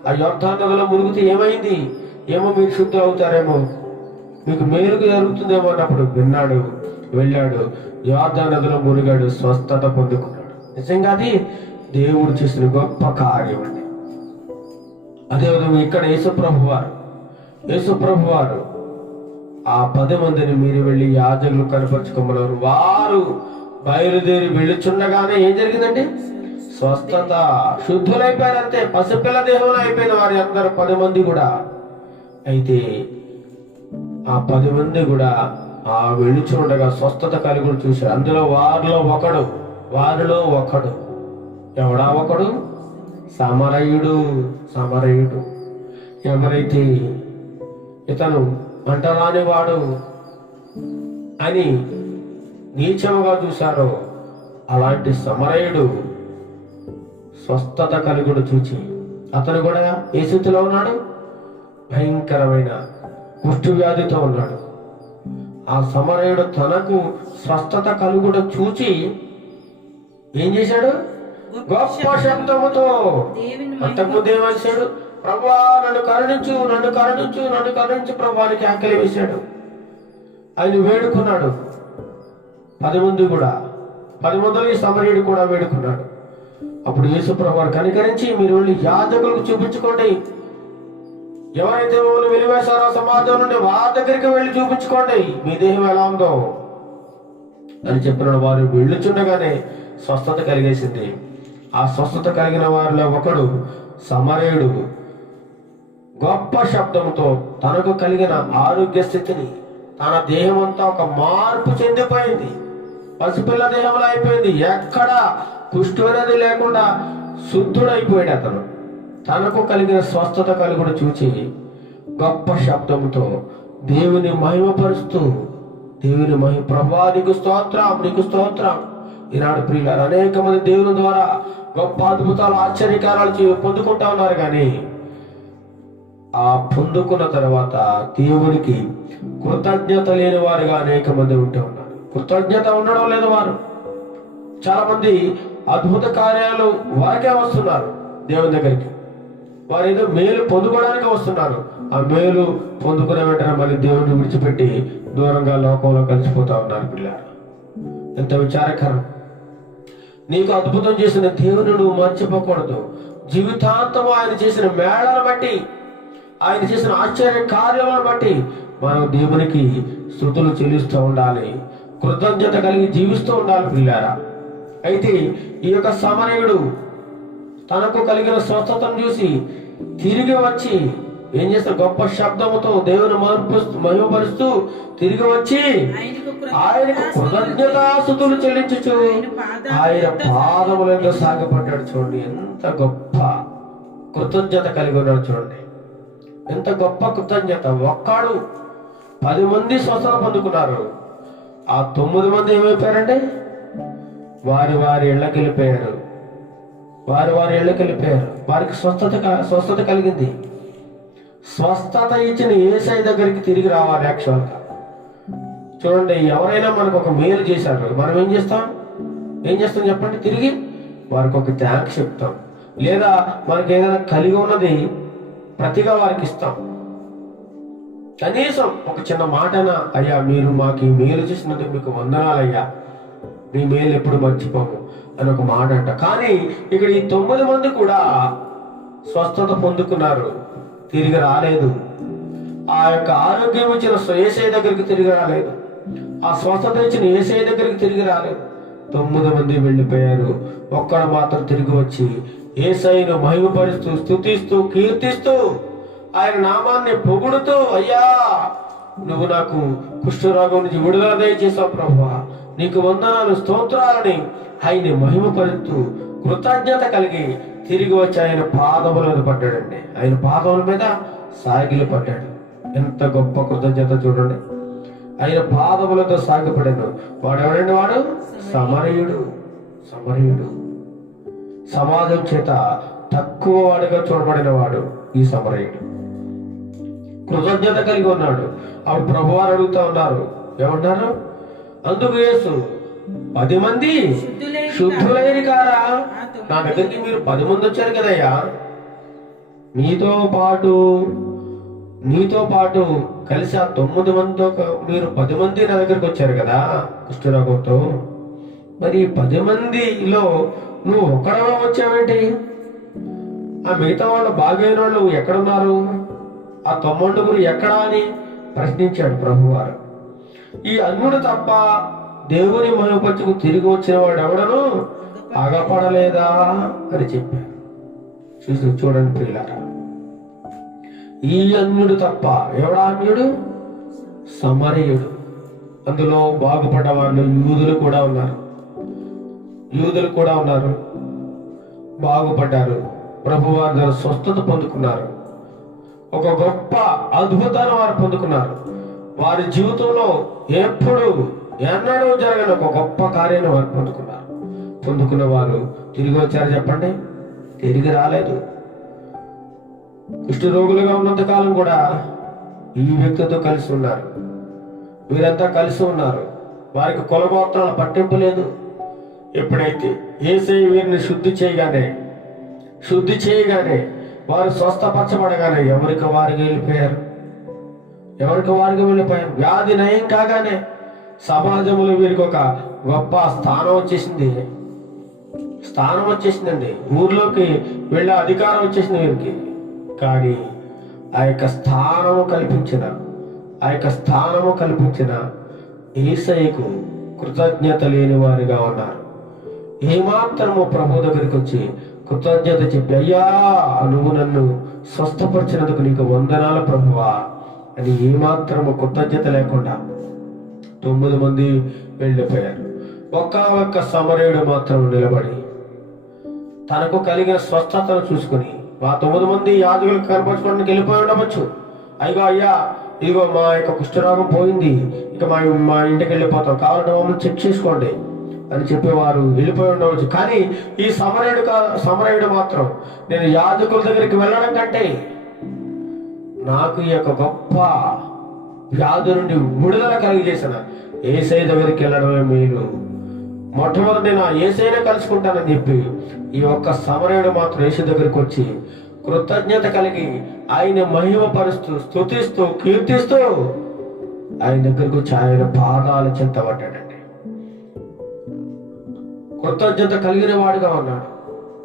ఆ యోర్దాను నదిలో మునిగితే ఏమైంది? ఏమో మీరు శుద్ధులు అవుతారేమో, మీకు మేలుకు జరుగుతుందేమో అన్నప్పుడు విన్నాడు, వెళ్ళాడు, యోర్దాను నదిలో మునిగాడు, స్వస్థత పొందుకున్నాడు. నిజంగా అది దేవుడు చేసిన గొప్ప కార్యం అండి. అదేవిధంగా ఇక్కడ యేసుప్రభు వారు ఆ 10 మందిని మీరు వెళ్ళి యాజకులు కనపరుచుకోమన్నారు. వారు బయలుదేరి వెళ్ళుచుండగానే ఏం జరిగిందండి? స్వస్థత, శుద్ధులైపోయారు. అంతే, పసిపిల్ల దేహంలో అయిపోయిన వారి అందరూ 10 మంది కూడా. అయితే ఆ 10 మంది కూడా ఆ వెళ్ళుచుండగా స్వస్థత కలిగి చూశారు. అందులో వారిలో ఒకడు ఎవడా ఒకడు? సమరయుడు. ఎవరైతే ఇతను అంటరాని వాడు అని నీచముగా చూశారో అలాంటి సమరయుడు స్వస్థత కలుగుడు చూచి అతను కూడా ఏ స్థితిలో ఉన్నాడు? భయంకరమైన కుష్టు వ్యాధితో ఉన్నాడు. ఆ సమరయుడు తనకు స్వస్థత కలుగుట చూచి ఏం చేశాడు? గొప్ప శబ్దముతో అంతకుముందు ఏమేశాడు? ప్రభువా నన్ను కరుణించు, నన్ను కరుణించు, నన్ను కరుణించు ప్రభువానికి ఆకలి వేశాడు. ఆయన వేడుకున్నాడు. 10 మందిలో ఈ సమరయుడు కూడా వేడుకున్నాడు. అప్పుడు యేసు ప్రభువారు కనికరించి, మీరు వెళ్ళి యాజకులకు చూపించుకోండి, ఎవరైతే మమ్మల్ని వెలివేశారో సమాజం నుండి వారి దగ్గరికి వెళ్ళి చూపించుకోండి మీ దేహం ఎలా ఉందో అని చెప్పిన వారు వెళ్ళుచుండగానే స్వస్థత కలిగేసింది. ఆ స్వస్థత కలిగిన వారిలో ఒకడు సమరయుడు గొప్ప శబ్దంతో తనకు కలిగిన ఆరోగ్య స్థితిని, తన దేహం అంతా ఒక మార్పు చెందిపోయింది. పసిపిల్ల దేహంలో అయిపోయింది. ఎక్కడ కుష్ఠవ్యాధి లేకుండా శుద్ధుడైపోయాడు అతను. తనకు కలిగిన స్వస్థత కలుగుడు చూచి గొప్ప శబ్దంతో దేవుని మహిమపరుస్తూ, దేవుని ప్రభువా నీకు స్తోత్రం, నీకు స్తోత్రం. ఈనాడు ప్రియులారా, అనేక మంది దేవుని ద్వారా గొప్ప అద్భుతాలు, ఆశ్చర్యకారాలు పొందుకుంటా ఉన్నారు. కానీ ఆ పొందుకున్న తర్వాత దేవునికి కృతజ్ఞత లేని వారుగా అనేక మంది ఉంటూ ఉన్నారు. కృతజ్ఞత ఉండడం లేదు వారు. చాలా మంది అద్భుత కార్యాలు వారికే వస్తున్నారు దేవుని దగ్గరికి. వారు ఏదో మేలు పొందుకోవడానికి వస్తున్నారు. ఆ మేలు పొందుకునే వెంటనే మళ్ళీ దేవుడిని విడిచిపెట్టి దూరంగా లోకంలో కలిసిపోతా ఉన్నారు. పిల్లలు, ఎంత విచారకరం. నీకు అద్భుతం చేసిన దేవుని నువ్వు మర్చిపోకూడదు. జీవితాంతం ఆయన చేసిన మేళను బట్టి, ఆయన చేసిన ఆశ్చర్య కార్యాలను బట్టి మనం దేవునికి స్తుతులు చెల్లిస్తూ ఉండాలి, కృతజ్ఞత కలిగి జీవిస్తూ ఉండాలి పిల్లారా. అయితే ఈ యొక్క సమరయుడు తనకు కలిగిన స్వస్థతను చూసి తిరిగి వచ్చి ఏం చేస్తాడు? గొప్ప శబ్దముతో దేవుని మహిమపరుస్తూ తిరిగి వచ్చి ఆయనకు కృతజ్ఞతాస్తుతులు చెల్లించుచు ఆయన పాదములతో సాగపడ్డాడు. చూడండి ఎంత గొప్ప కృతజ్ఞత కలిగి ఉన్నాడు. చూడండి ఎంత గొప్ప కృతజ్ఞత. ఒక్కడు 10 మంది స్వస్థత పొందుకున్నారు. ఆ 9 మంది ఏమైపోయారంటే వారి ఇళ్ళకి వెళ్ళిపోయారు. వారి ఇళ్ళకి వెళ్ళిపోయారు. వారికి స్వస్థత కలిగింది. స్వస్థత ఇచ్చిన యేసయ్య దగ్గరికి తిరిగి రావాలి. యాక్చువల్గా చూడండి, ఎవరైనా మనకు ఒక మేలు చేశారు, మనం ఏం చేస్తాం చెప్పండి? తిరిగి వారికి ఒక థ్యాంక్స్ చెప్తాం, లేదా మనకి ఏదైనా కలిగి ఉన్నది ప్రతిగా వారికి ఇస్తాం. కనీసం ఒక చిన్న మాటనా, అయ్యా మీరు మాకు ఈ మేలు చేసినందుకు మీకు వందనాలయ్యా, మీ మేలు ఎప్పుడు మర్చిపోము అని ఒక మాట అంట. కానీ ఇక్కడ ఈ 9 మంది కూడా స్వస్థత పొందుకున్నారు, తిరిగి రాలేదు. ఆ యొక్క ఆరోగ్యం ఇచ్చిన యేసయ్య దగ్గరికి తిరిగి రాలేదు. ఆ స్వస్థత ఇచ్చిన యేసయ్య దగ్గరికి తిరిగి రాలేదు. 9 మంది వెళ్ళిపోయారు. ఒక్కడు మాత్రం తిరిగి వచ్చి యేసయ్యను మహిమపరుస్తూ, స్తుతిస్తూ, కీర్తిస్తూ, ఆయన నామాన్ని పొగుడుతూ, అయ్యా నువ్వు నాకు కుష్ఠరోగం నుంచి విడుదల దయచేసావు ప్రభువా, నీకు వందనాలు, స్తోత్రాలని ఆయన్ని మహిమపరుస్తూ కృతజ్ఞత కలిగి తిరిగి వచ్చి ఆయన పాదముల మీద పడ్డాడండి. ఆయన పాదముల మీద సాగిలి పడ్డాడు. ఎంత గొప్ప కృతజ్ఞత చూడండి. ఆయన పాదములతో సాగిపడాడు. వాడు ఎవడండి? వాడు సమరయుడు. సమాజం చేత తక్కువ వాడిగా చూడబడిన వాడు ఈ సమరయుడు. కృతజ్ఞత కలిగి ఉన్నాడు. అప్పుడు ప్రభువారు అడుగుతా ఉన్నారు, ఏమన్నారు? అందుకు యేసు, 10 మంది శుద్ధులైన కారా? నా దగ్గరికి మీరు 10 మంది వచ్చారు కదయ్యా, నీతో పాటు కలిసి ఆ 9 మందితో మీరు 10 మంది నా దగ్గరికి వచ్చారు కదా కుష్ఠరోగంతో. మరి 10 మందిలో నువ్వు ఒక్కడవా వచ్చావేంటి? ఆ మిగతా వాళ్ళు బాగైన వాళ్ళు ఎక్కడున్నారు? ఆ 9 ఎక్కడా అని ప్రశ్నించాడు ప్రభువారు. ఈ అన్యుడు తప్ప దేవుని మహిమపరచుకు తిరిగి వచ్చిన వాడు ఎవడను ఆగపడలేదా అని చెప్పారు. చూడండి ప్రియులారా, ఈ అన్యుడు తప్ప ఎవడా అన్యుడు? సమరయుడు. అందులో బాగుపడ్డ వాళ్ళు యూదులు కూడా ఉన్నారు. బాగుపడ్డారు. ప్రభువారి ద్వారా స్వస్థత పొందుకున్నారు. ఒక గొప్ప అద్భుతాన్ని వారు పొందుకున్నారు. వారి జీవితంలో ఎన్నడూ జరగని ఒక గొప్ప కార్యాన్ని వారు పొందుకున్నారు. పొందుకున్న వారు తిరిగి వచ్చారు చెప్పండి. తిరిగి రాలేదు. కుష్ఠరోగులుగా ఉన్నంత కాలం కూడా ఈ వ్యక్తితో కలిసి ఉన్నారు. వీరంతా కలిసి ఉన్నారు. వారికి కులగోత్రాల పట్టింపు లేదు. ఎప్పుడైతే యేసయ్య వీరిని శుద్ధి చేయగానే వారు స్వస్థపరచబడగానే ఎవరికి వారికి వెళ్ళిపోయారు. వ్యాధి నయం కాగానే సమాజంలో వీరికి ఒక గొప్ప స్థానం వచ్చేసిందండి. ఊర్లోకి వెళ్ళే అధికారం వచ్చేసింది వీరికి. కానీ ఆ యొక్క స్థానము కల్పించిన యేసయ్యకు కృతజ్ఞత లేని వారిగా ఉన్నారు. ఏమాత్రము ప్రభు దగ్గరికి వచ్చి కృతజ్ఞత చెప్పి, అయ్యా నువ్వు నన్ను స్వస్థపరిచినందుకు నీకు వందనాలు ప్రభువా అని ఏమాత్రము కృతజ్ఞత లేకుండా 9 మంది వెళ్ళిపోయారు. ఒక్క సమరయుడు మాత్రం నిలబడి తనకు కలిగిన స్వస్థతను చూసుకుని ఆ 9 మంది యాజకులకు కనపరచుకోవడానికి వెళ్ళిపోయి ఉండవచ్చు. అయ్యా ఇదిగో మా యొక్క కుష్ఠరోగం పోయింది, ఇక మా ఇంటికి వెళ్ళిపోతాం, కావాలంటే మమ్మల్ని చెక్ చేసుకోండి అని చెప్పేవారు వెళ్ళిపోయి ఉండవచ్చు. కానీ ఈ సమరయుడు మాత్రం, నేను యాజకుల దగ్గరికి వెళ్ళడం కంటే నాకు ఈ యొక్క గొప్ప వ్యాధి నుండి విడుదల కలిగజేసిన యేసయ్య దగ్గరికి వెళ్ళడమే మేలు, మొట్టమొదటి నేను ఆ యేసయ్యనే కలుసుకుంటానని చెప్పి ఈ ఒక్క సమరయుడు మాత్రం యేసు దగ్గరికి వచ్చి కృతజ్ఞత కలిగి ఆయన మహిమపరుస్తూ, స్తుతిస్తూ, కీర్తిస్తూ ఆయన దగ్గరకు వచ్చి ఆయన పాదాల చెంత పడ్డాడండి. కృతజ్ఞత కలిగిన వాడుగా ఉన్నాడు.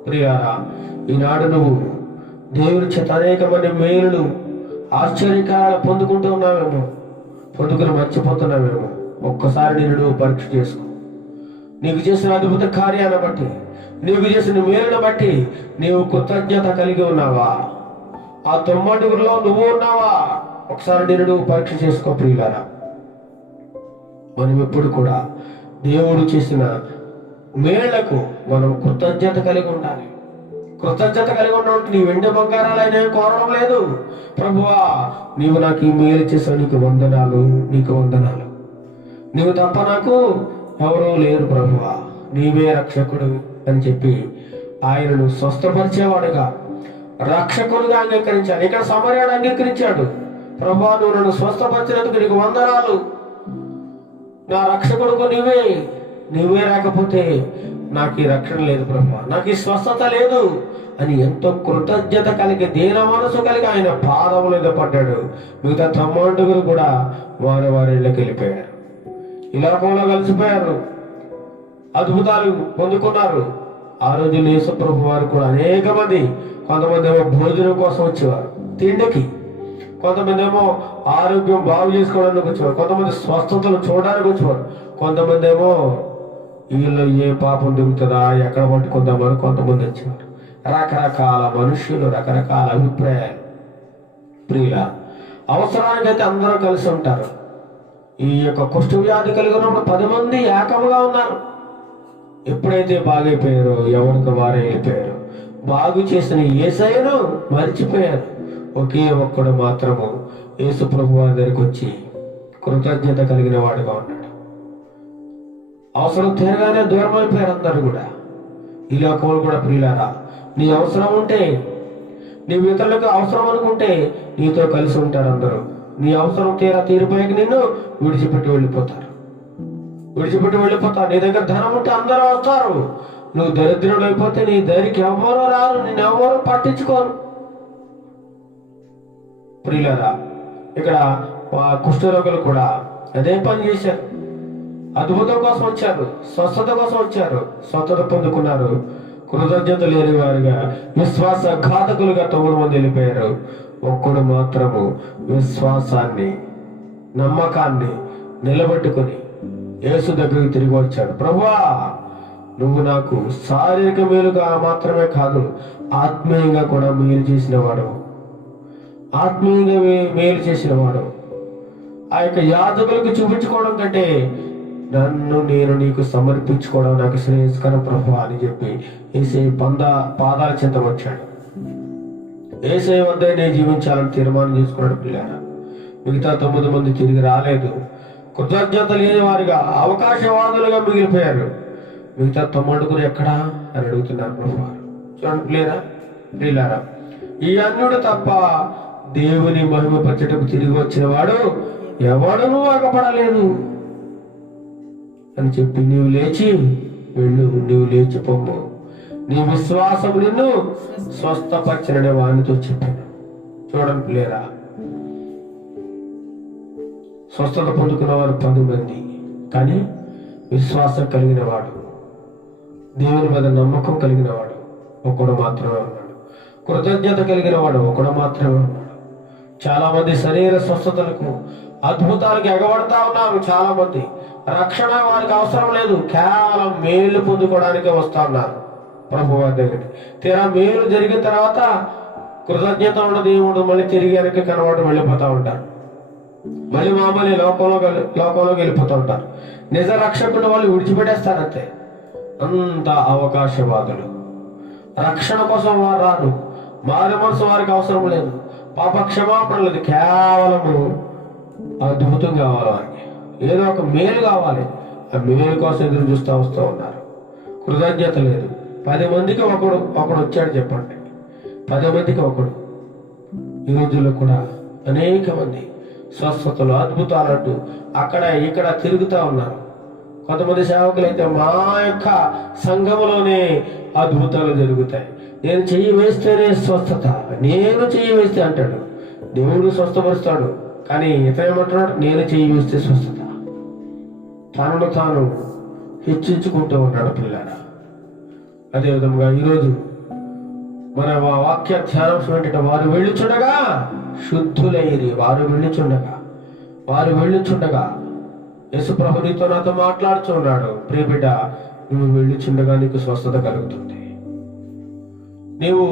ప్రియారా, ఈనాడు నువ్వు దేవుని చేత అనేకమైన మేలులు, ఆశ్చర్యకారాలు పొందుకుని మర్చిపోతున్నావేమో. ఒక్కసారి నువ్వు పరీక్ష చేసుకో. నీకు చేసిన అద్భుత కార్యాలను బట్టి, నీకు చేసిన మేలును బట్టి నీవు కృతజ్ఞత కలిగి ఉన్నావా? ఆ 9 నువ్వు ఉన్నావా? ఒకసారి నువ్వు పరీక్ష చేసుకో. ప్రియులారా, మనం ఎప్పుడు కూడా దేవుడు చేసిన మేళ్లకు మనం కృతజ్ఞత కలిగి ఉండాలి. కృతజ్ఞత కలిగి ఉండడం నీ వెండి బంగారాలు ఆయన కోరడం లేదు. ప్రభువా, నీవు నాకు ఈ మేలు చేసావు, నీకు వందనాలు. నీవు తప్ప నాకు ఎవరూ లేరు ప్రభువా, నీవే రక్షకుడు అని చెప్పి ఆయనను స్వస్థపరిచేవాడుగా, రక్షకుడుగా అంగీకరించాడు. ఇక్కడ సమరయుడు అంగీకరించాడు. ప్రభువా, నువ్వు నన్ను స్వస్థపరిచినందుకు నీకు వందనాలు. నా రక్షకుడుకు నీవే రాకపోతే నాకు ఈ రక్షణ లేదు ప్రభువా, నాకు ఈ స్వస్థత లేదు అని ఎంతో కృతజ్ఞత కలిగి, దీన మనసు కలిగి ఆయన పాదముల మీద పడ్డాడు. మిగతా 9 కూడా వారి ఇళ్ళకి వెళ్ళిపోయారు. ఈ లోకంలో కలిసిపోయారు, అద్భుతాలు పొందుకున్నారు. ఆ రోజు యేసు ప్రభు వారు కూడా అనేక మంది, కొంతమంది ఏమో భోజనం కోసం వచ్చేవారు, తిండికి, కొంతమంది ఏమో ఆరోగ్యం బాగు చేసుకోవడానికి వచ్చేవారు, కొంతమంది స్వస్థతలు చూడడానికి వచ్చేవారు, కొంతమంది ఏమో వీళ్ళు ఏ పాపం దొరుకుతుందా ఎక్కడ పట్టుకుందామని కొంతమంది వచ్చేవారు. రకరకాల మనుషులు, రకరకాల అభిప్రాయాలు. ప్రియుల, అవసరానికైతే అందరూ కలిసి ఉంటారు. ఈ యొక్క కుష్ఠ వ్యాధి కలిగి ఉన్నప్పుడు 10 మంది ఏకముగా ఉన్నారు. ఎప్పుడైతే బాగైపోయారో ఎవరికి వారే వెళ్ళిపోయారు. బాగు చేసిన యేసయ్యను మర్చిపోయారు. ఒకే ఒక్కడు మాత్రము యేసు ప్రభు వారి దగ్గరికి వచ్చి కృతజ్ఞత కలిగిన వాడుగా ఉన్నాడు. అవసరం తీరగానే దూరం అయిపోయారు అందరూ కూడా. ఈ లోకంలో కూడా ప్రియులారా, నీ అవసరం ఉంటే, నీ ఇతరులకు అవసరం అనుకుంటే నీతో కలిసి ఉంటారు అందరూ. నీ అవసరం తీరిపోయాక నిన్ను విడిచిపెట్టి వెళ్ళిపోతారు. నీ దగ్గర ధనం ఉంటే అందరూ వస్తారు. నువ్వు దరిద్రుడు అయిపోతే నీ దగ్గరికి ఎవరో రారు, నేను ఎవరో పట్టించుకోరు. ప్రియులారా, ఇక్కడ కుష్ఠరోగులు కూడా అదే పని చేశారు. అద్భుతం కోసం వచ్చారు, స్వస్థత కోసం వచ్చారు, స్వస్థత పొందుకున్నారు. కృతజ్ఞత లేని వారిగా, విశ్వాసఘాతకులుగా 9 మంది వెళ్ళిపోయారు. ఒక్కడు మాత్రము విశ్వాసాన్ని, నమ్మకాన్ని నిలబెట్టుకుని యేసు దగ్గరికి తిరిగి వచ్చాడు. ప్రభువా, నువ్వు నాకు శారీరక మేలుగా మాత్రమే కాదు, ఆత్మీయంగా కూడా మేలు చేసినవాడు. మేలు చేసినవాడు. ఆ యొక్క యాజకులకు చూపించుకోవడం కంటే నేను నీకు సమర్పించుకోవడం నాకు శ్రేయస్కరం ప్రభువా అని చెప్పి యేసయ్య పాదాల చెంత వచ్చాడు. యేసయ్య వద్ద నేను జీవించాలని తీర్మానం చేసుకున్నాడు. పిల్లారా, మిగతా 9 మంది తిరిగి రాలేదు. కృతజ్ఞత లేని వారిగా, అవకాశవాదులుగా మిగిలిపోయారు. మిగతా 9 ఎక్కడా అని అడుగుతున్నారు ప్రభువారు. ప్రియులారా, ఈ అన్యుడు తప్ప దేవుని మహిమపరచుటకు తిరిగి వచ్చిన వాడు ఎవడునూ ఆగపడలేదు అని చెప్పి నీవు లేచి వెళ్ళు, నీవు లేచి పొమ్ము, నీ విశ్వాసం నిన్ను స్వస్థపరచననే వానితో చెప్పాను. చూడండి ప్రియులారా, స్వస్థత పొందుకున్న వారు 10 మంది, కానీ విశ్వాసం కలిగిన వాడు, దేవుని మీద నమ్మకం కలిగిన వాడు ఒకడు మాత్రమే ఉన్నాడు. కృతజ్ఞత కలిగిన వాడు ఒకడు మాత్రమే ఉన్నాడు. చాలా మంది శరీర స్వస్థతలకు, అద్భుతాలకు ఎగబడతా ఉన్నారు. చాలా మంది రక్షణ వారికి అవసరం లేదు, కేవలం మేలు పొందుకోవడానికే వస్తా ఉన్నారు ప్రభు వారి దగ్గరికి. తీరా మేలు జరిగిన తర్వాత కృతజ్ఞత ఉన్నది ఏముండదు, మళ్ళీ తిరిగి వెనక్కి కనబడి వెళ్ళిపోతూ ఉంటారు. మళ్ళీ మామూలు లోకంలోకి వెళ్ళిపోతూ ఉంటారు. నిజ రక్షకుడు వాళ్ళు విడిచిపెట్టేస్తారంతే. అంత అవకాశవాదులు. రక్షణ కోసం వారు రారు, మారు మనసు వారికి అవసరం లేదు, పాప క్షమాపణ లేదు, కేవలము అద్భుతం కావాలి వారికి, ఏదో ఒక మేలు కావాలి. ఆ మేలు కోసం ఎదురు చూస్తూ వస్తూ ఉన్నారు. కృతజ్ఞత లేదు. 10 మందికి ఒకడు వచ్చాడు చెప్పండి, 10 మందికి ఒకడు. ఈ రోజుల్లో కూడా అనేక మంది స్వస్థతలు, అద్భుతాలంటూ అక్కడ ఇక్కడ తిరుగుతూ ఉన్నారు. కొంతమంది సేవకులు అయితే మా యొక్క సంఘములోనే అద్భుతాలు జరుగుతాయి, నేను చెయ్యి వేస్తేనే స్వస్థత, నేను చెయ్యి వేస్తే అంటాడు. దేవుడు స్వస్థపరుస్తాడు, కానీ ఇతనేమంటున్నాడు, నేను చెయ్యి వేస్తే స్వస్థత. తనను తాను హెచ్చించుకుంటూ ఉన్నాడు పిల్లారా. అదేవిధంగా ఈరోజు మన వాక్య ధ్యానం ఏంటంటే, వారు వెళ్ళుచుండగా శుద్ధులైరి, వారు వెళ్ళుచుండగా యేసుప్రభు నీతో నాతో మాట్లాడుచున్నాడు. ప్రియబిడ్డ, నువ్వు వెళ్ళుచుండగా నీకు స్వస్థత కలుగుతుంది. నీవు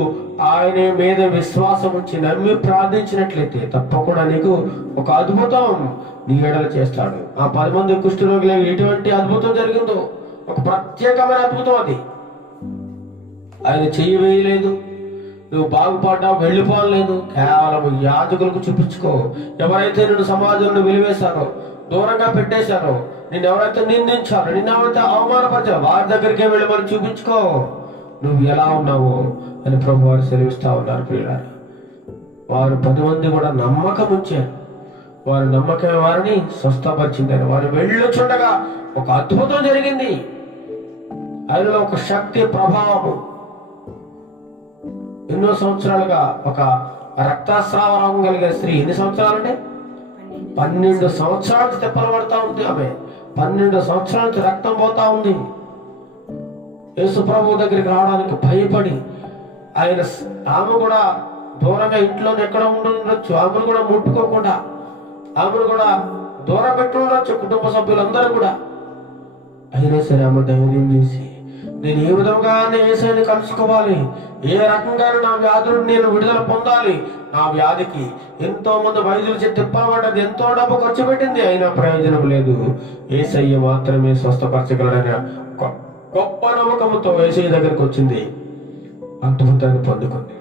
ఆయన మీద విశ్వాసం ఉంచి నమ్మి ప్రార్థించినట్లయితే తప్పకుండా నీకు ఒక అద్భుతం నీ ఎడల చేస్తాడు. ఆ 10 మంది కుష్ఠరోగులకు ఎటువంటి అద్భుతం జరిగిందో, ఒక ప్రత్యేకమైన అద్భుతం అది. ఆయన చెయ్యి వేయలేదు, నువ్వు బాగుపడ్డావు వెళ్ళిపోలేదు, కేవలం యాజకులకు చూపించుకో. ఎవరైతే నిన్ను సమాజంలో వెలివేశారో, దూరంగా పెట్టేశారో, నిన్ను ఎవరైతే నిందించారో, నిన్ను ఎవరైతే అవమానపరిచారో, వారి దగ్గరికే వెళ్ళి మరి చూపించుకో నువ్వు ఎలా ఉన్నావో అని ప్రభు వారు సెలవిస్తూ ఉన్నారు. ప్రియులారా, వారు 10 మంది కూడా నమ్మకం ఉంచారు. వారి నమ్మకం వారిని స్వస్థపరిచిందని. వారు వెళ్ళుచుండగా ఒక అద్భుతం జరిగింది. ఆయనలో ఒక శక్తి ప్రభావము. ఎన్నో సంవత్సరాలుగా ఒక రక్తస్రావ రోగం కలిగిన స్త్రీ, ఎన్ని సంవత్సరాలంటే 12 సంవత్సరాలకు తిప్పలు పడతా ఉంది. ఆమె 12 సంవత్సరాల నుంచి రక్తం పోతా ఉంది. యేసు ప్రభు దగ్గరికి రావడానికి భయపడి ఆమె కూడా దూరంగా ఇంట్లో ఎక్కడ ఉండొచ్చు, ఆమెను కూడా ముట్టుకోకుండా, ఆమెను కూడా దూరం పెట్టి ఉండొచ్చు కుటుంబ సభ్యులందరూ కూడా. అయినా సరే ఆమె ధైర్యం చేసి, నేను ఏ విధంగా యేసుని కలుసుకోవాలి, ఏ రకంగా నా వ్యాధులు నేను విడుదల పొందాలి, నా వ్యాధికి ఎంతో మంది వైద్యులు చేతి తిప్పబడ్డది, ఎంతో డబ్బు ఖర్చు పెట్టింది, అయినా ప్రయోజనం లేదు, యేసయ్య మాత్రమే స్వస్థపరచగలడని గొప్ప నమ్మకంతో యేసయ్య దగ్గరికి వచ్చింది. అద్భుతాన్ని పొందుకుంది.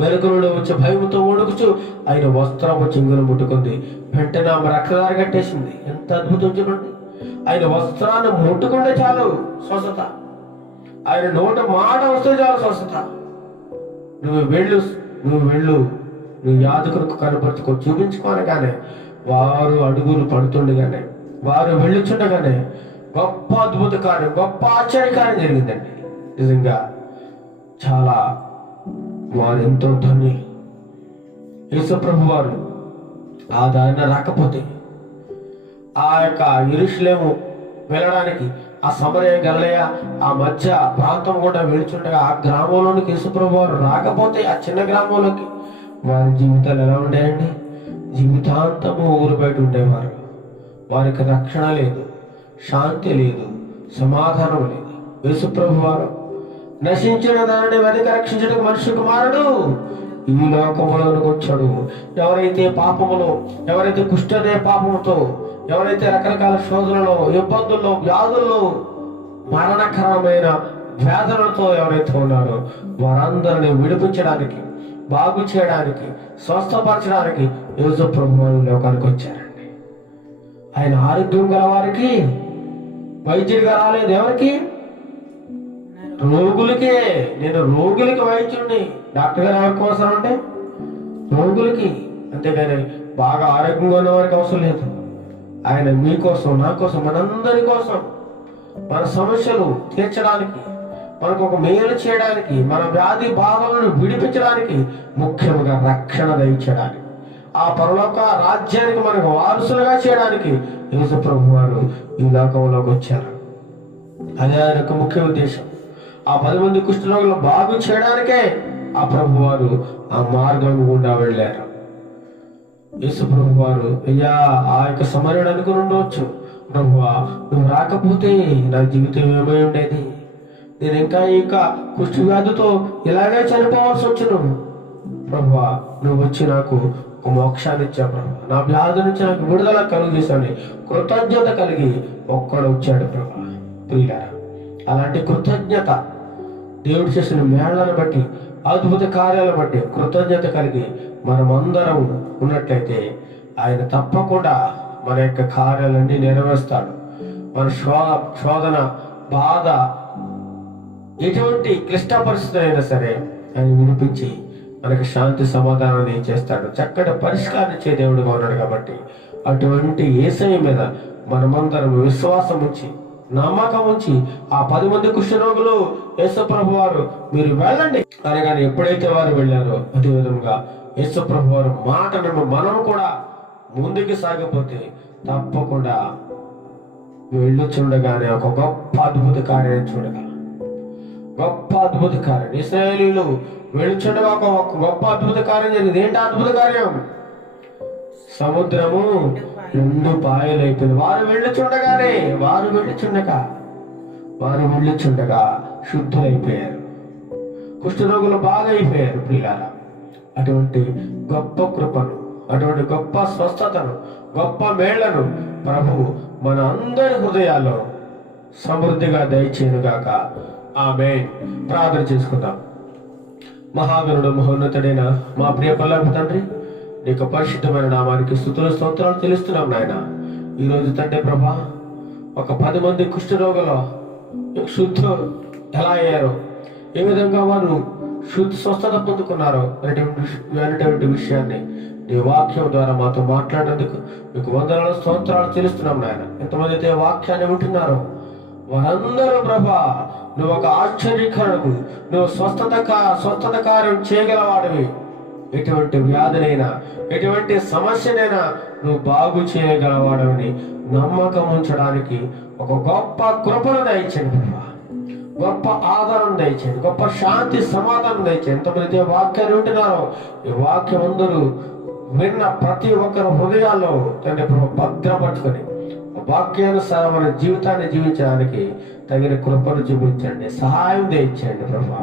వెలుగులో వచ్చే భయంతో ఓడుకుచు ఆయన వస్త్రము చెంగును ముట్టుకుంది. వెంటనే ఆమె రక్తదారి కట్టేసింది. ఎంత అద్భుతం చూడండి. ఆయన వస్త్రాన్ని ముట్టుకుంటే చాలు స్వస్థత, ఆయన నోట మాట వస్తే చాలు స్వస్థత. నువ్వు యాజకులకు కనపరుచుకో, చూపించుకోనగానే వారు అడుగులు పడుతుండగానే, వారు వెళ్ళుచుండగానే గొప్ప అద్భుత కార్యం, గొప్ప ఆశ్చర్యకార్యం జరిగిందండి. నిజంగా చాలా వారు ఎంతో ధన్యులు. యేసు ప్రభు వారు ఆ దారిన రాకపోతే, ఆ యొక్క యెరూషలేము వెళ్ళడానికి ఆ సమరయ గలిలయ ఆ మధ్య ప్రాంతం కూడా వెళుచుండగా ఆ గ్రామంలోనికి యేసు ప్రభు వారు రాకపోతే, ఆ చిన్న గ్రామంలోకి, వారి జీవితాలు ఎలా ఉండేయండి? జీవితాంతము ఊరు బయట ఉండేవారు. వారికి రక్షణ లేదు, శాంతి లేదు, సమాధానం లేదు. యేసు ప్రభు వారు నశించిన దానిని వెనక రక్షించడానికి మనిషి కుమారుడు ఈ లోకములోనికి వచ్చాడు. ఎవరైతే పాపములో, ఎవరైతే కుష్ఠనే పాపముతో, ఎవరైతే రకరకాల శోధనలో, ఇబ్బందుల్లో, వ్యాధుల్లో, మరణకరమైన వ్యాధులతో ఎవరైతే ఉన్నారో వారందరినీ విడిపించడానికి, బాగు చేయడానికి, స్వస్థపరచడానికి యేసు ప్రభువు లోకానికి వచ్చారండి. ఆయన ఆరోగ్యం గల వారికి వైద్యుడిగా రాలేదు. ఎవరికి? రోగులకే, నేను రోగులకి వైద్యుడిని. డాక్టర్ గారు ఎవరికి అవసరం అంటే రోగులకి, అంతేగాని బాగా ఆరోగ్యంగా ఉన్న వారికి అవసరం లేదు. ఆయన మీకోసం, నా కోసం, మనందరి కోసం, మన సమస్యలు తీర్చడానికి, మనకు ఒక మేలు చేయడానికి, మన వ్యాధి బాధలను విడిపించడానికి, ముఖ్యంగా రక్షణ దయచేయడానికి, ఆ పరలోక రాజ్యానికి మనకు వారసులుగా చేయడానికి యేసు ప్రభు వారు ఈ లోకంలోకి వచ్చారు. అదే ఆయన యొక్క ముఖ్య ఉద్దేశం. ఆ 10 మంది కుష్ఠరోగులు బాగు చేయడానికే ఆ ప్రభు వారు ఆ మార్గం గుండా వెళ్ళారు. యేసు ప్రభు వారు, అయ్యా ఆ యొక్క సమరయుడు అనుకుని ఉండవచ్చు, ప్రభువా నువ్వు రాకపోతే నా జీవితం ఏమై ఉండేది, నేను ఇంకా కుష్టి వ్యాధితో ఇలాగే చనిపోవాల్సి వచ్చును. ప్రభువా నువ్వు వచ్చి నాకు ఒక మోక్షాన్ని ఇచ్చావు ప్రభు, నా వ్యాధి నుంచి నాకు విడుదల కలుగు చేశాను. కృతజ్ఞత కలిగి ఒక్కడు వచ్చాడు ప్రభు. ప్రియులారా, అలాంటి కృతజ్ఞత, దేవుడు చేసిన మేళ్లను బట్టి, అద్భుత కార్యాలను బట్టి కృతజ్ఞత కలిగి మనమందరం ఉన్నట్లయితే ఆయన తప్పకుండా మన యొక్క కార్యాలన్నీ నెరవేరుస్తాడు. మన శోధన, బాధ, ఎటువంటి క్లిష్ట పరిస్థితులు అయినా సరే ఆయన వినిపించి మనకి శాంతి సమాధానాన్ని చేస్తాడు. చక్కటి పరిష్కారం ఇచ్చే దేవుడుగా ఉన్నాడు. కాబట్టి అటువంటి యేసయ్య మీద మనమందరం విశ్వాసం ఉంచి, నమ్మకం ఉంచి, ఆ 10 మంది కుష్ఠరోగులు యేసు ప్రభు వారు మీరు వెళ్ళండి అనగానే ఎప్పుడైతే వారు వెళ్ళారో అదే విధంగా యేసు ప్రభు వారు మాటను మనం కూడా ముందుకు సాగిపోతే తప్పకుండా వెళ్ళుచుండగానే ఒక గొప్ప అద్భుత కార్యాన్ని చూడగా, గొప్ప అద్భుత కార్యం ఇశ్రాయేలీయులు వెళ్ళుచుండగా ఒక గొప్ప అద్భుత కార్యం జరిగింది. ఏంటి అద్భుత కార్యం? సముద్రము 2 పాయలు అయిపోయింది. వారు వెళ్ళుచుండగా శుద్ధులైపోయారు. కుష్ఠరోగులు బాగా అయిపోయారు. ప్రియులారా, అటువంటి గొప్ప కృపను, అటువంటి గొప్ప స్వస్థతను, గొప్ప మేళ్లను ప్రభువు మన అందరి హృదయాల్లో సమృద్ధిగా దయచేయునుగాక. ఆమేన్. ప్రార్థన చేసుకుందాం. మహాగణుడు, మహోన్నతుడైన మా ప్రియ పరలోకపు తండ్రి, నీకు పరిశుద్ధమైన నామానికి స్తుతులు స్తోత్రాలు తెలుస్తున్నాం నాయన. ఈరోజు తండ్రి ప్రభా, ఒక 10 మంది కుష్ఠరోగులు శుద్ధులు ఎలా అయ్యారో, ఏ విధంగా వారు స్వస్థత పొందుకున్నారో అనేటువంటి విషయాన్ని నీ వాక్యం ద్వారా మాతో మాట్లాడేందుకు మీకు వందనాలు స్తోత్రాలు తెలుస్తున్నాం నాయన. ఎంతమంది అయితే వాక్యాన్ని వింటున్నారో వారందరూ ప్రభా నువ్వు ఒక ఆశ్చర్యకరుడు, నువ్వు స్వస్థత కార్యం చేయగలవాడివి. ఎటువంటి వ్యాధినైనా, ఎటువంటి సమస్యనైనా నువ్వు బాగు చేయగలవాడవని నమ్మకం ఉంచడానికి ఒక గొప్ప కృపను దయచేయండి ప్రభా, గొప్ప ఆదరణ దయచేయండి, గొప్ప శాంతి సమాధానం దయచేయండి. ఎంతమంది వాక్యాన్ని వింటున్నారో ఈ వాక్యం అందరూ విన్న ప్రతి ఒక్కరి హృదయాల్లో తండ్రి ప్రభు భద్రపరచుకొని వాక్యానుసారమైన జీవితాన్ని జీవించడానికి తగిన కృపను చూపించండి, సహాయం దయచేయండి ప్రభా.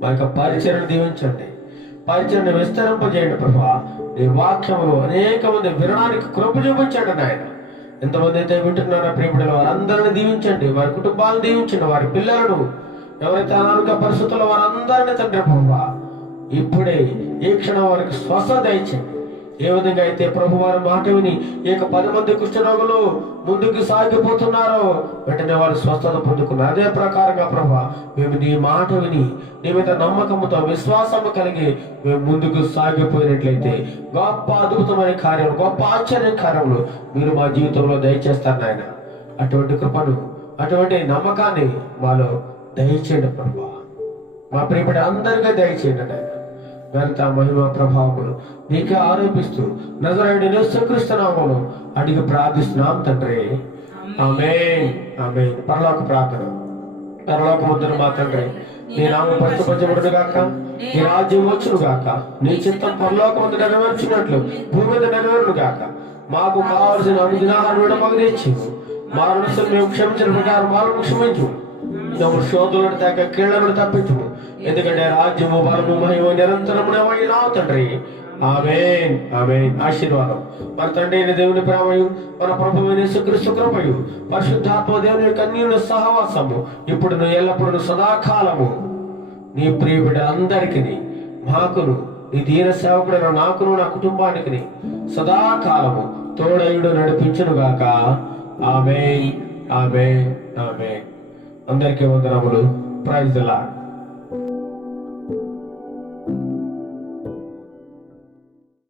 మా యొక్క పరిచయను దీవించండి, పరిచయను విస్తరింపజేయండి ప్రభా. నీ వాక్యములు అనేక మంది వినడానికి కృప చూపించండి నాయన. ఎంతమంది అయితే వింటున్నారో ప్రియబిడ్డలు వారందరిని దీవించండి, వారి కుటుంబాలను దీవించండి, వారి పిల్లలను, ఎవరైతే అనారోగ్య పరిస్థితుల్లో వారందరినీ తండ్రి ప్రభా ఇప్పుడే ఈ క్షణం వారికి స్వస్థత ఇచ్చింది. ఏ విధంగా అయితే ప్రభు వారి మాట విని ఈ 10 మంది కుష్ఠరోగులు ముందుకు సాగిపోతున్నారో వెంటనే వారు స్వస్థత పొందుకున్నారు. అదే ప్రకారంగా ప్రభా మేము నీ మాట విని నీ మీద నమ్మకంతో విశ్వాసము కలిగి మేము ముందుకు సాగిపోయినట్లయితే గొప్ప అద్భుతమైన కార్యం, గొప్ప ఆశ్చర్య కార్యములు మీరు మా జీవితంలో దయచేస్తారు నాయన. అటువంటి కృపను, అటువంటి నమ్మకాన్ని మాలో దయచేయండి ప్రభా. మా ప్రియపడి అందరికీ దయచేయండి నాయన. ఘనత మహిమ ప్రభావములు నీకే ఆరోపిస్తూ నజరేయుడైన యేసుక్రీస్తు నామములో అడిగి ప్రార్థిస్తున్నాం తండ్రి. ఆమేన్, ఆమేన్. పరలోక ప్రార్థన. పరలోకమందున మా తండ్రి, నీ నామం పరిశుద్ధపరచబడును గాక, నీ రాజ్యం వచ్చును గాక, నీ చిత్తం పరలోకమందు నెరవేర్చినట్లు భూమి మీద నెరవేరును గాక. మాకు కావలసిన అనుదినాహారం మాకు తెచ్చి మా రుణస్తులు మేము క్షమించిన ప్రకారం వాళ్ళను క్షమించు, శోధులను తగ్గ కీళ్లను తప్పించు. ఎందుకంటే రాజ్యము, బలము, మహిమ నిరంతరము తండ్రి. ఆమేన్, ఆమేన్. ఆశీర్వాదం మన తండ్రి అయిన దేవుని ప్రేమయు, మన ప్రభువైన యేసుక్రీస్తు కృపయు, పరిశుద్ధాత్మ దేవుని యొక్క అన్యోన్య సహవాసము ఇప్పుడు ఎల్లప్పుడూ సదాకాలము నీ ప్రియ బిడ్డలందరికీ, మాకును, నీ దీన సేవకుడైన నాకును, నా కుటుంబానికి సదాకాలము తోడయుడు నడిపించును గాక. ఆమేన్, ఆమేన్, ఆమేన్. అందరికీ వందనములు. Praise the lord.